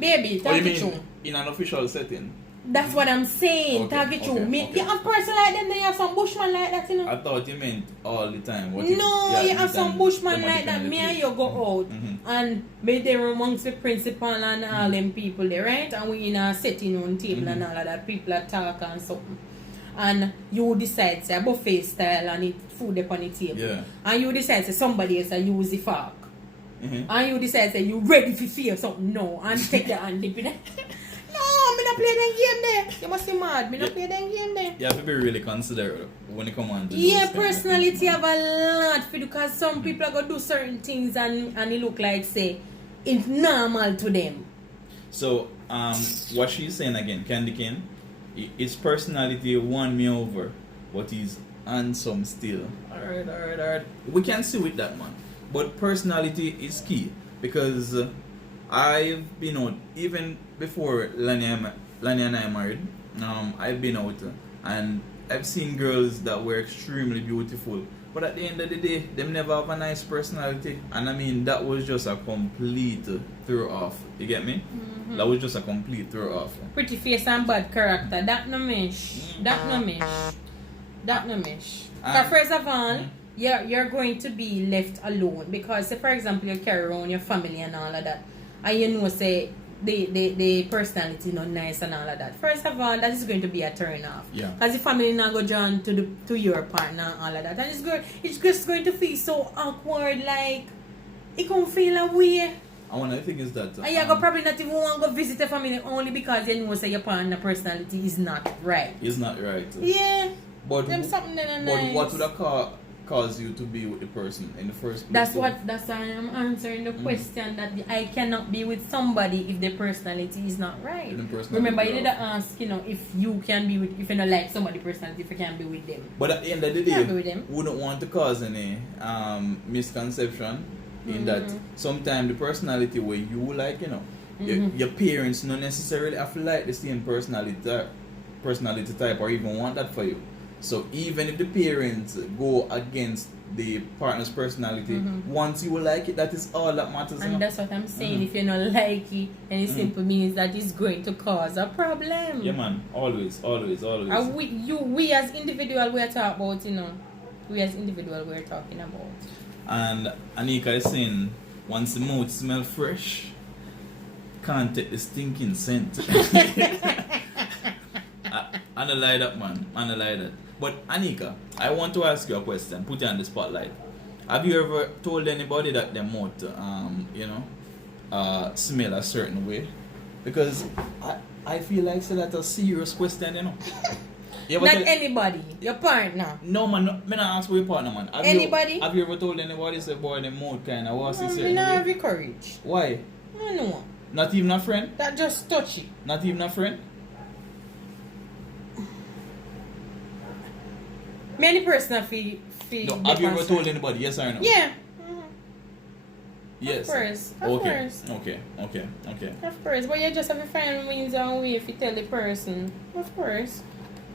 Baby, oh, you talk it mean true. in an official setting? That's what I'm saying. Okay, Talk it true. okay. You have person like them, then you have some bushman like that, you know. I thought you meant all the time. What No, you have some bushman them like that. Me and you go out and be there amongst the principal and all them people there, right? And we in a sitting on table and all of that. People are talk and something. And you decide say buffet style and eat food upon the table. Yeah. And you decide say somebody else use the fork. And you decide say you ready to feel something now and take the hand dip in it. No, me not play them game there. You must be mad. Me not play them game there. You have to be really considerate when it come on to Yeah, those kind of personality things. have a lot for because some people are gonna do certain things and it look like say it's normal to them. So what she's saying again, Candy Cane, his personality won me over, but he's handsome still. Alright. We can see with that man. But personality is key because I've been out even before Lani and I married. I've been out and I've seen girls that were extremely beautiful, but at the end of the day, them never have a nice personality. And I mean, that was just a complete throw off. You get me? That was just a complete throw off. Pretty face and bad character. That no mesh. That no mesh. That no mesh. Because first of all, you're going to be left alone because say for example you carry around your family and all of that. And you know say the personality not nice and all of that. First of all, that is going to be a turn off. Yeah. Because the family not go join to your partner and all of that. And it's just going to feel so awkward, like it can feel a way. And one other thing is that And you go probably not even want to go visit the family only because you know say your partner personality is not right. it's not right. Yeah. But Them something that are but nice. what would have cause you to be with the person in the first place? That's why I'm answering the question that I cannot be with somebody if their personality is not right. If the personality Remember, you is did ask, if you can be with, if you don't like somebody personality, if you can be with them. But at the end of the Can't be day, with them. we don't want to cause any misconception in that sometimes the personality where you like, your parents not necessarily have to like the same personality type or even want that for you. So even if the parents go against the partner's personality, once you like it, that is all that matters. And that's what I'm saying. If you don't like it, and it simply means that it's going to cause a problem. Yeah, man. Always. And we as individual, we're talking about, we as individual, we're talking about. And Anika is saying, once the mouth smell fresh, can't take the stinking scent. I don't lie that, man. I don't lie that. But Anika, I want to ask you a question. Put you on the spotlight. Have you ever told anybody that they might, smell a certain way? Because I feel like so that's a serious question, you know. You ever Not tell- anybody. Your partner. No man, me not ask for your partner, man. Anybody? Have you ever told anybody say boy the mouth kind of was No, this me not have way? the courage. Why? I know. Not even a friend? That just touchy. Not even a friend? Many person feel No, the have you ever concern. told anybody? Yes or no? Yeah. Yes. Of course. Of Okay. course. Okay. Of course. But you just have to find means and way if you tell the person. Of course.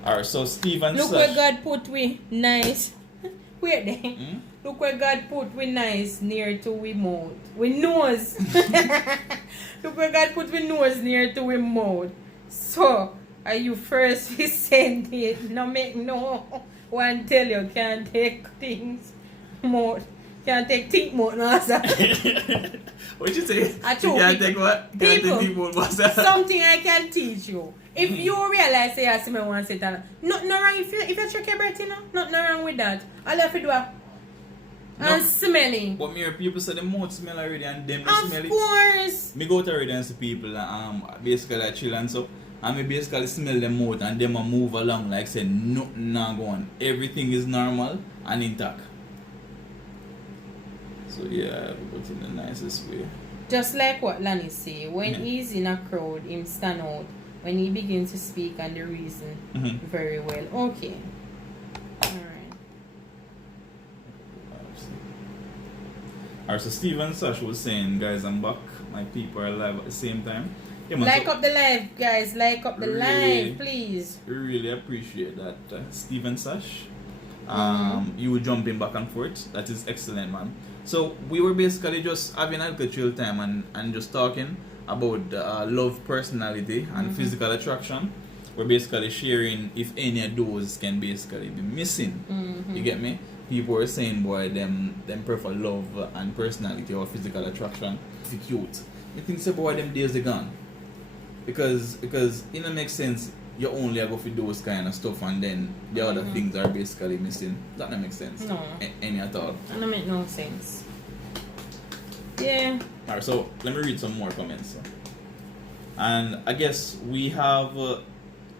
Alright, so Steven Look where God put we nice. Wait there. Hmm? Look where God put we nice near to we mouth. We nose. Look where God put we nose near to we mouth. So, are you first we send it? No make no one tell you can't take things mouth. Can't take think mouth no sir. What you say? I You told can't people- take what? Can't people. take people what's that? Something I can teach you. If you realize say I see me once it nothing wrong if you check your breath, you know, nothing wrong with that. All you have to do and smelling. But me hear people say the mouth smell already and them they smell Of it. course. Me go to already and see people basically like chill and so and me basically smell them mouth and them a move along like say nothing not going. Everything is normal and intact. So yeah, we put in the nicest way. Just like what Lanny say, when he's in a crowd, him stand out. When he begins to speak and the reason Mhm. very well. Okay. Alright. Alright, so Steven Sash was saying, guys, I'm back. My people are alive at the same time. Yeah, man, Like so up the live, guys. Like up the Really? live, please. we really appreciate that, Steven Sash. Mm-hmm. You were jumping back and forth. That is excellent, man. So we were basically just having a little chill time and just talking about love, personality, and Mm-hmm. physical attraction. We're basically sharing if any of those can basically be missing. Mm-hmm. You get me? People were saying, boy, them prefer love and personality or physical attraction. It's cute. You think say, boy, them days are gone. Because it don't make sense. You only go for those kind of stuff and then the other things are basically missing. That don't make sense. No. Any at all. That don't make no sense. Yeah. Alright, so let me read some more comments. And I guess we have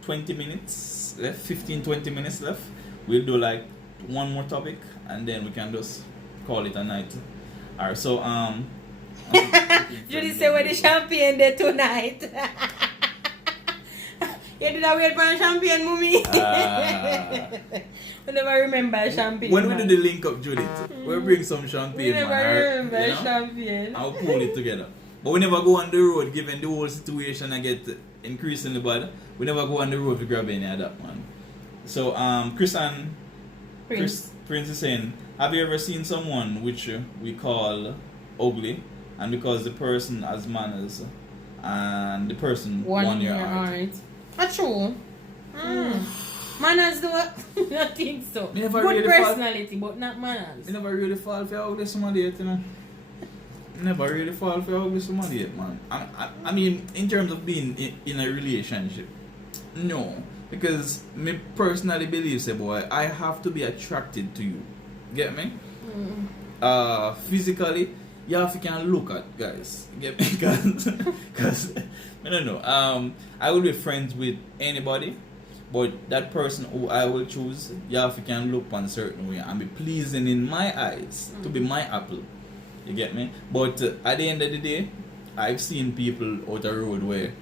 20 minutes left, 15-20 minutes left. We'll do like one more topic and then we can just call it a night. Alright, so Judy say where the champagne there tonight. You did not wait for a champagne, mommy. I never remember champagne. when we man. do the link up, Judith, we'll bring some champagne, We never man. remember You know? champagne. I'll pull it together. But we never go on the road, given the whole situation I get increasingly bad. We never go on the road to grab any of that, man. So, Prince is saying, have you ever seen someone which we call ugly, and because the person has manners, and the person won your heart? That's true. Manners do I don't think so. Me never Good really fall- personality, but not manners. I never really fall for ugly somebody yet, you know. Never really fall for ugly somebody yet, man. I mean, in terms of being in a relationship, no. Because me personally believe, say, boy, I have to be attracted to you. Get me? Physically, you have to can look at guys. Get me? Because I don't know. I will be friends with anybody, but that person who I will choose, you have to can look on a certain way and be pleasing in my eyes to be my apple. You get me? But at the end of the day, I've seen people out the road where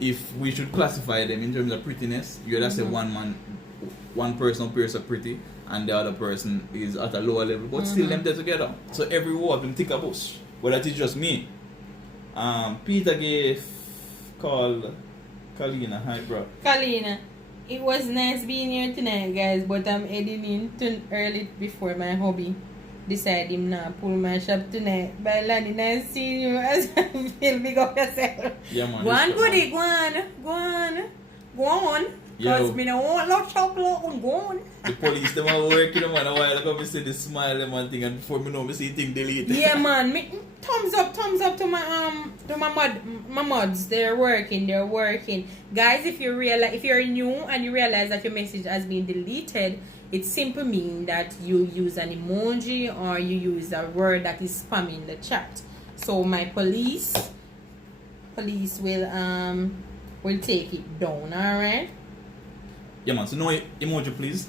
if we should classify them in terms of prettiness, you would say one person appears so pretty and the other person is at a lower level, but still them there together. So every word them take a bus. But that is just me. Peter gave call Kalina. Hi, bro. Kalina, it was nice being here tonight, guys, but I'm heading in too early before my hobby decide him now pull my shop tonight. By Lanny, nice seeing you as I feel big up yourself. Yeah, man. Go on, respect, goody, man. go on. Go on. Because Yo. me no want no trouble on going. The police, them are working man a while ago. Me see the smile them and thing, and before me know, me see thing delete. Yeah, man. Thumbs up to my mods. They're working. Guys, if you're new and you realize that your message has been deleted, it simply means that you use an emoji or you use a word that is spamming the chat. So my police will take it down. All right. Yeah, man. So no emoji, please.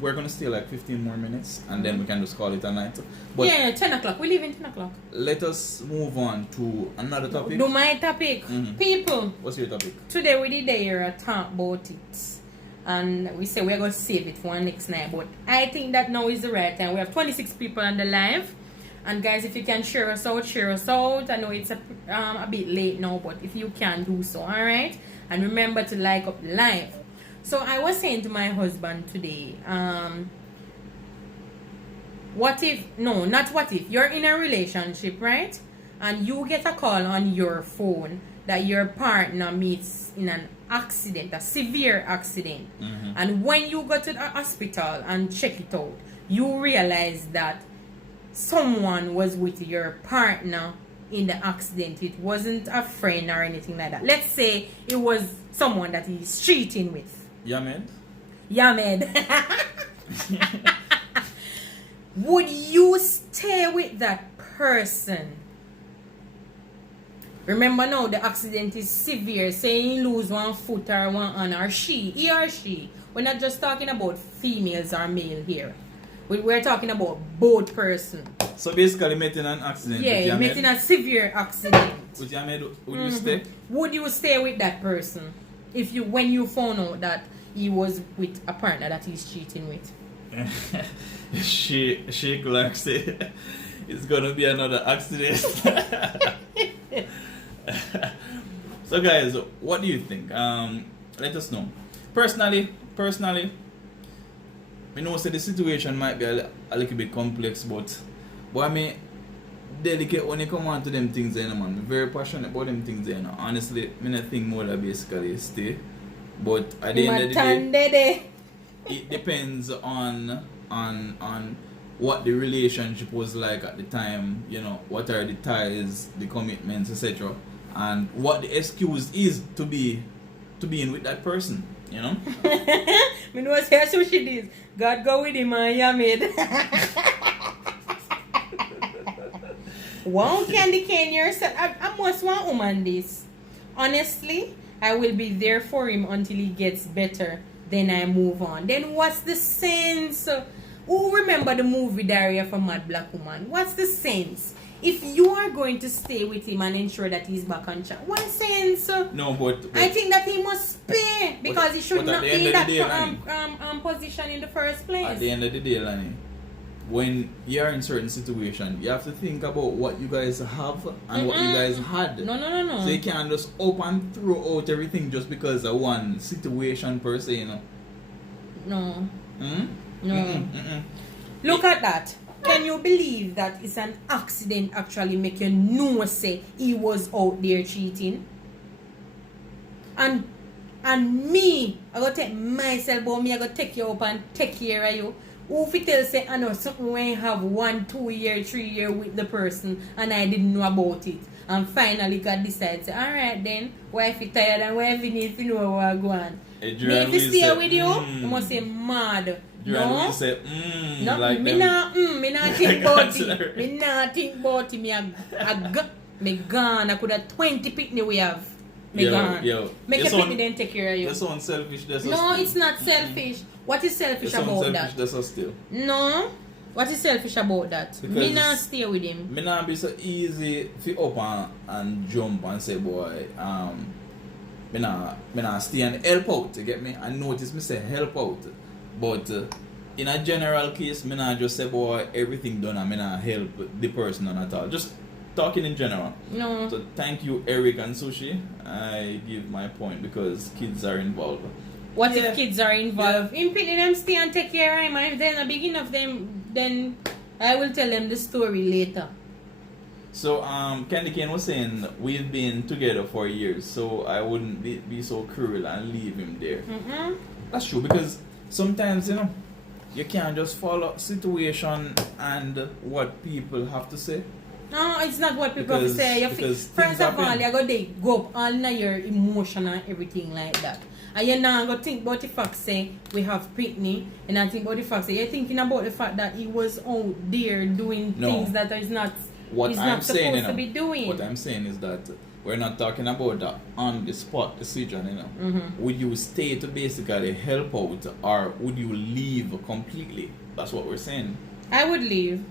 We're gonna stay like 15 more minutes, and then we can just call it a night. But yeah, 10 o'clock. We leave in 10 o'clock. let us move on to another topic. Do my topic. Mhm. People, What's your topic? today we did here talk about it. And we say we're going to save it for next night. But I think that now is the right time. We have 26 people on the live. And guys, if you can share us out, share us out. I know it's a bit late now, but if you can do so, alright? And remember to like up the live. So I was saying to my husband today, what if, no, not what if, you're in a relationship, right? And you get a call on your phone that your partner meets in an accident, a severe accident. Mhm. And when you go to the hospital and check it out, you realize that someone was with your partner in the accident. It wasn't a friend or anything like that. Let's say it was someone that he's cheating with. Yeah, man. Yeah, man. Would you stay with that person? Remember now, the accident is severe. Say you lose one foot or one hand, or he or she. We're not just talking about females or male here. We're talking about both person. So basically, met in an accident. Yeah, you met in a severe accident. With your maid, would you stay? Would you stay with that person if you, when you found out that he was with a partner that he's cheating with? she could say it's gonna be another accident. So guys, what do you think? Let us know. Personally, I know say the situation might be a little bit complex, but I mean delicate when you come on to them things there, man. I'm very passionate about them things there. Honestly, I don't think more that basically stay. But at the end of the day, it depends on what the relationship was like at the time, you know, what are the ties, the commitments, etc. And what the excuse is to be in with that person, you know? Me know say so she did. God go with him and yeah made. One candy cane yourself. I must want woman this. Honestly, I will be there for him until he gets better. Then I move on. Then what's the sense? Who remember the movie Diary of a Mad Black Woman? What's the sense? If you are going to stay with him and ensure that he's back on track, what sense? No, but I think that he must pay because he should not be in that day, position in the first place. at the end of the day, Lani, when you're in certain situation, you have to think about what you guys have and what you guys had. No. So you can't just up and throw out everything just because of one situation per se, you know. No. Hmm? No. Look at that. Can you believe that it's an accident actually make you know say he was out there cheating? And me, I gotta take myself, but me I gotta take you up and take care of you. Who if tell say I know something when you have 1, 2 year, 3 year with the person and I didn't know about it. And finally God decides, alright then, wife is tired and wife need to know where I go on. Me if you stay with you, you must say mad. No, say, no, like me not think about it. Me not think about it. Me gone. I could have 20 picnic we have. Me gone. Make a picnic then take care of you. That sounds selfish. No, it's not selfish. What is selfish about that? That's still. No. What is selfish about that? Because me not stay with him. Me not be so easy to up and jump and say, boy, me not stay and help out. You get me? I notice me say help out. But in a general case, me not just say, boy, everything done and me not help the person at all. Just talking in general. No. So thank you, Eric and Sushi. I give my point because kids are involved. What if kids are involved? In picking them stay and take care of him, and if they're not big enough, then I will tell them the story later. So Candy Cane was saying we've been together for years, so I wouldn't be so cruel and leave him there. Mm-mm. That's true, because sometimes you can't just follow situation and what people have to say. No, it's not what people have to say. Because First things of all, happen. you go up all in your emotion and everything like that. And you're not going to think about the fact, say, we have Pitney, and I think about the fact, say, you're thinking about the fact that he was out there doing No. things that is not, What he's I'm not saying, supposed to be doing. What I'm saying is that we're not talking about the on the spot decision. Would you stay to basically help out, or would you leave completely? That's what we're saying. I would leave.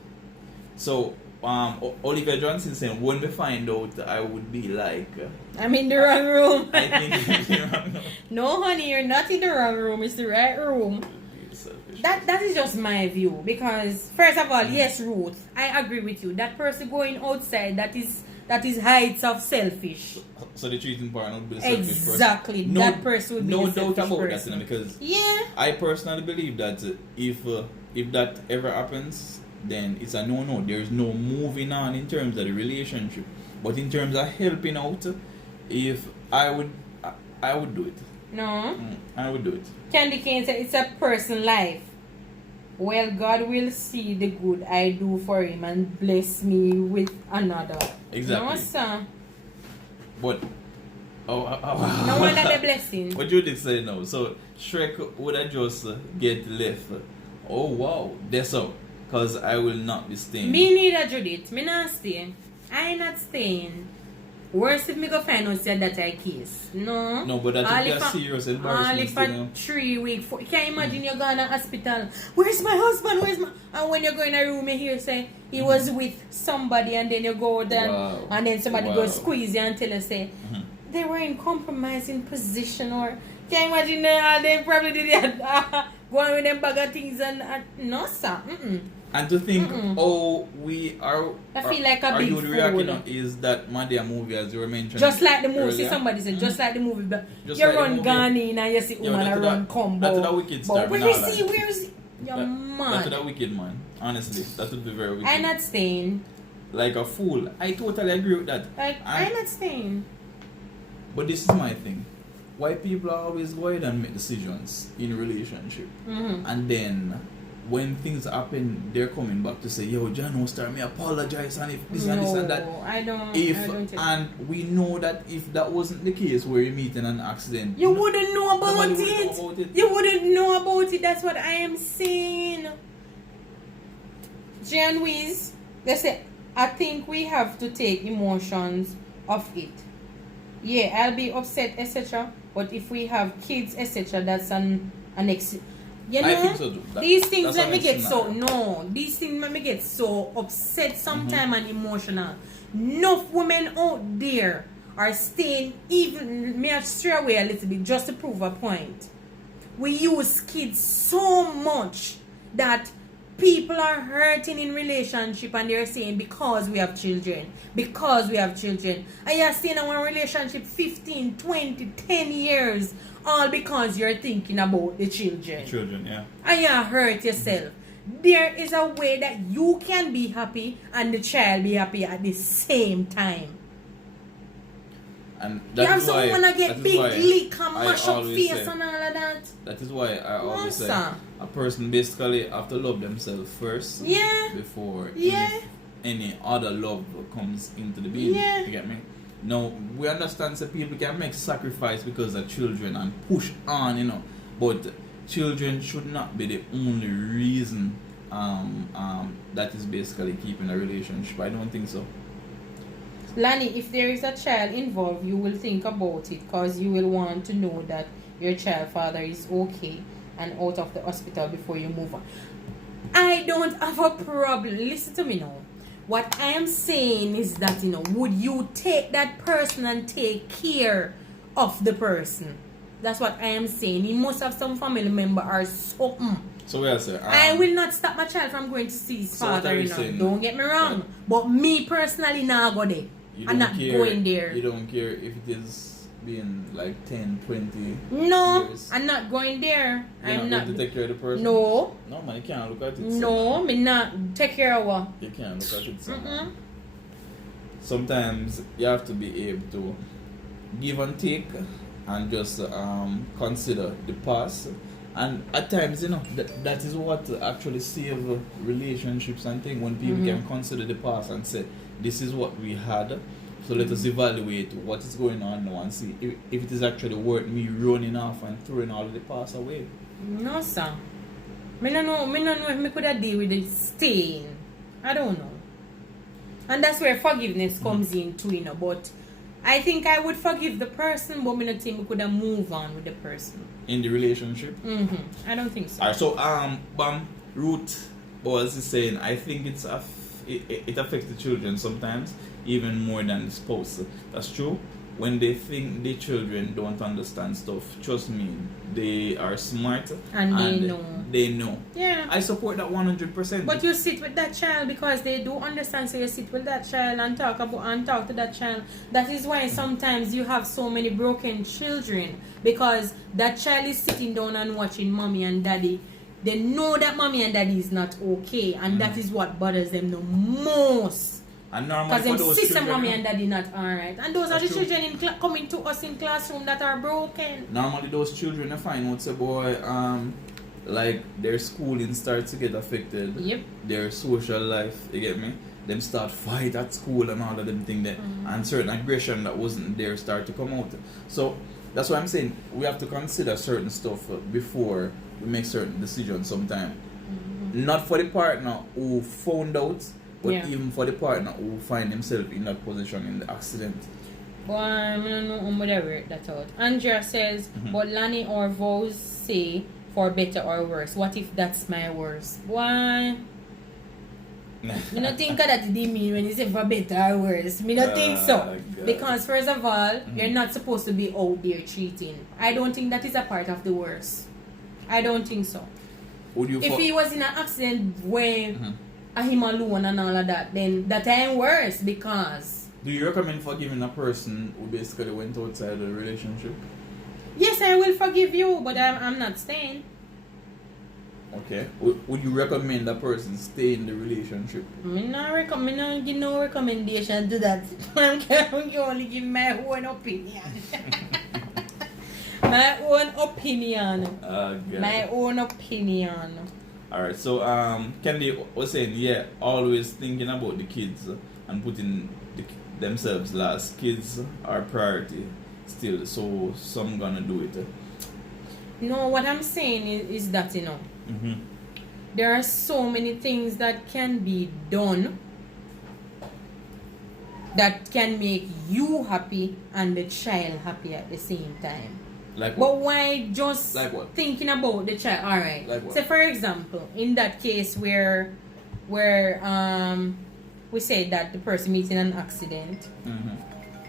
So Olivia Johnson saying, when we find out, I would be like, I'm in the wrong room. I think you're wrong. No, honey, you're not in the wrong room. It's the right room. Selfish. That is just my view, because first of all, yes, Ruth, I agree with you. That person going outside, that is heights of selfish. So the treating partner would be the selfish person. Exactly, that person would be no the doubt selfish about person. that, because Yeah. I personally believe that if that ever happens, then it's a no. There's no moving on in terms of the relationship. But in terms of helping out, if I would do it. No. I would do it. Candy Cane said it's a person life. Well, God will see the good I do for him and bless me with another. Exactly. No, sir. But No one that the blessing. what you did say now. So Shrek would have just get left. Oh wow, that's so. Cause I will not be staying. Me neither, Judith. Me not stay. I not staying. Worse if me go find out say that I kiss. No. No, but that would be a serious embarrassment. Only for 3 weeks. Can you imagine you going to hospital? Where's my husband? Where's my... And when you go in a room, you hear say he was with somebody, and then you go there, Wow. and then somebody Wow. go squeeze you and tell you say they were in compromising position, or can you imagine they probably did go on with them bag of things and no sir. And to think how we are, I feel like a are big you reacting fool. on is that Madia movie, as you were mentioning. Just like the movie, see earlier. somebody said, just like the movie, but Just you like the run movie. Ghani and you see Yo, woman that's and that- run combo. that's that wicked star, But where me is not he? lie. Where is he? You're That's mad. a wicked man. Honestly, that would be very wicked. I'm not staying. Like a fool. I totally agree with that. Like, I'm not staying. But this is my thing. Why people are always go ahead and make decisions in a relationship, and then when things happen, they're coming back to say, "Yo, John, Star, me apologize, and if this and this and that." I don't. If I don't and we know that if that wasn't the case, where you meet in an accident, you wouldn't know about nobody would it. know about it. You wouldn't know about it. That's what I am saying. Jan Weiss, they say, I think we have to take emotions of it. Yeah, I'll be upset, etc. But if we have kids, etc., that's an you know, I think so too. these things that's let me an get scenario. these things make me get so upset sometimes and emotional. Enough women out there are staying, even may I stray away a little bit just to prove a point. We use kids so much that people are hurting in relationship, and they're saying because we have children. And you're staying in one relationship 15, 20, 10 years, all because you're thinking about the children. Children, yeah. And you hurt yourself. There is a way that you can be happy and the child be happy at the same time. And You that have is why, someone to that get is big why lick and I mash up always face say- and all of that. That is why I always say sir. a person basically have to love themselves first. Yeah. Before Yeah. any other love comes into the being. Yeah. You get me? Now we understand that people can make sacrifice because of children and push on, but children should not be the only reason that is basically keeping a relationship. I don't think so. Lani, if there is a child involved, you will think about it because you will want to know that your child father is okay and out of the hospital before you move on. I don't have a problem. Listen to me now. What I am saying is that, would you take that person and take care of the person? That's what I am saying. He must have some family member or something. So we are saying I will not stop my child from going to see his So what father, are you saying? Don't get me wrong. But me personally, now go there. you I'm don't not care, going there. You don't care if it is being like 10, 20 No, years. I'm not going there. You're I'm not not. going to take care of the person? No, No, man, you can't look at it. no, me not take care of her. You can't look at it. So, Mm-mm. sometimes you have to be able to give and take and just consider the past. And at times, that is what actually save relationships and things, when people can consider the past and say, this is what we had, so let us evaluate what is going on now and see if it is actually worth me running off and throwing all of the past away. No, sir. Me no know if me could have deal with it staying. I don't know. And that's where forgiveness comes in too, but I think I would forgive the person, but me not think we could have moved on with the person. In the relationship? I don't think so. Alright, so Ruth was saying, I think it affects the children sometimes even more than the spouse. That's true. When they think the children don't understand stuff, trust me, they are smart and they know. Yeah. I support that 100%. But you sit with that child because they do understand, so you sit with that child and talk to that child. That is why sometimes you have so many broken children, because that child is sitting down and watching mommy and daddy. They know that mommy and daddy is not okay, and that is what bothers them the most. And normally for those sister, children, mommy and daddy not alright. And those are the children coming to us in classroom that are broken. Normally those children, I find out, say, boy, like their schooling starts to get affected. Yep. Their social life, you get me? Them start fight at school and all of them things there. And certain aggression that wasn't there start to come out. So that's why I'm saying we have to consider certain stuff before we make certain decisions sometimes. Not for the partner who found out, but even for the partner who find himself in that position in the accident. But I don't know whatever that out. Andrea says, but Lani or vows say for better or worse. What if that's my worst? Why? Me not think that they mean when you say for better or worse. Me not think so. God. Because first of all, you're not supposed to be out there cheating. I don't think that is a part of the worst. I don't think so. If he was in an accident where him alone and all of that, then that ain't worse. Because do you recommend forgiving a person who basically went outside the relationship? Yes, I will forgive you, but I'm not staying. Okay. Would you recommend a person stay in the relationship? I don't give no recommendation to that. I can only give my own opinion. My own opinion. My own opinion. Alright, so Candy was saying, always thinking about the kids and putting themselves last. Kids are priority still, so some gonna do it. No, what I'm saying is that, there are so many things that can be done that can make you happy and the child happy at the same time. Like what? But why just thinking about the child? Alright. Like what? So for example, in that case where we said that the person meets in an accident.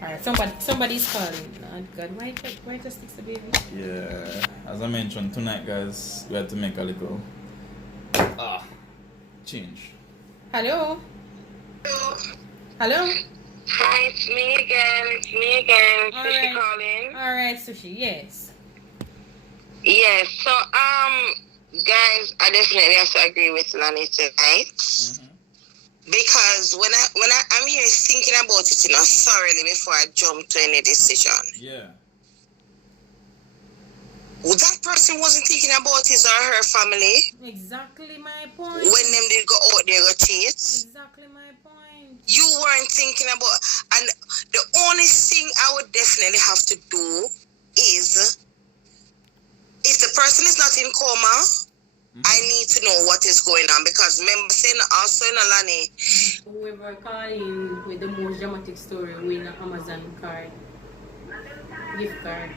Alright, somebody's calling. Oh God, why just fix the baby? Yeah. As I mentioned tonight, guys, we had to make a little change. Hello? Hello? Hi, it's me again. Sushi calling. Alright, Sushi, yes. Yes, so guys, I definitely have to agree with Lani tonight. Because when I'm here thinking about it, thoroughly before I jump to any decision. Yeah. Well, that person wasn't thinking about his or her family. Exactly my point. When them did go out there go cheat. Exactly my point. You weren't thinking about, and the only thing I would definitely have to do is, if the person is not in coma, I need to know what is going on, because remember saying also in Alani, whoever calling with the most dramatic story win an Amazon card, gift card.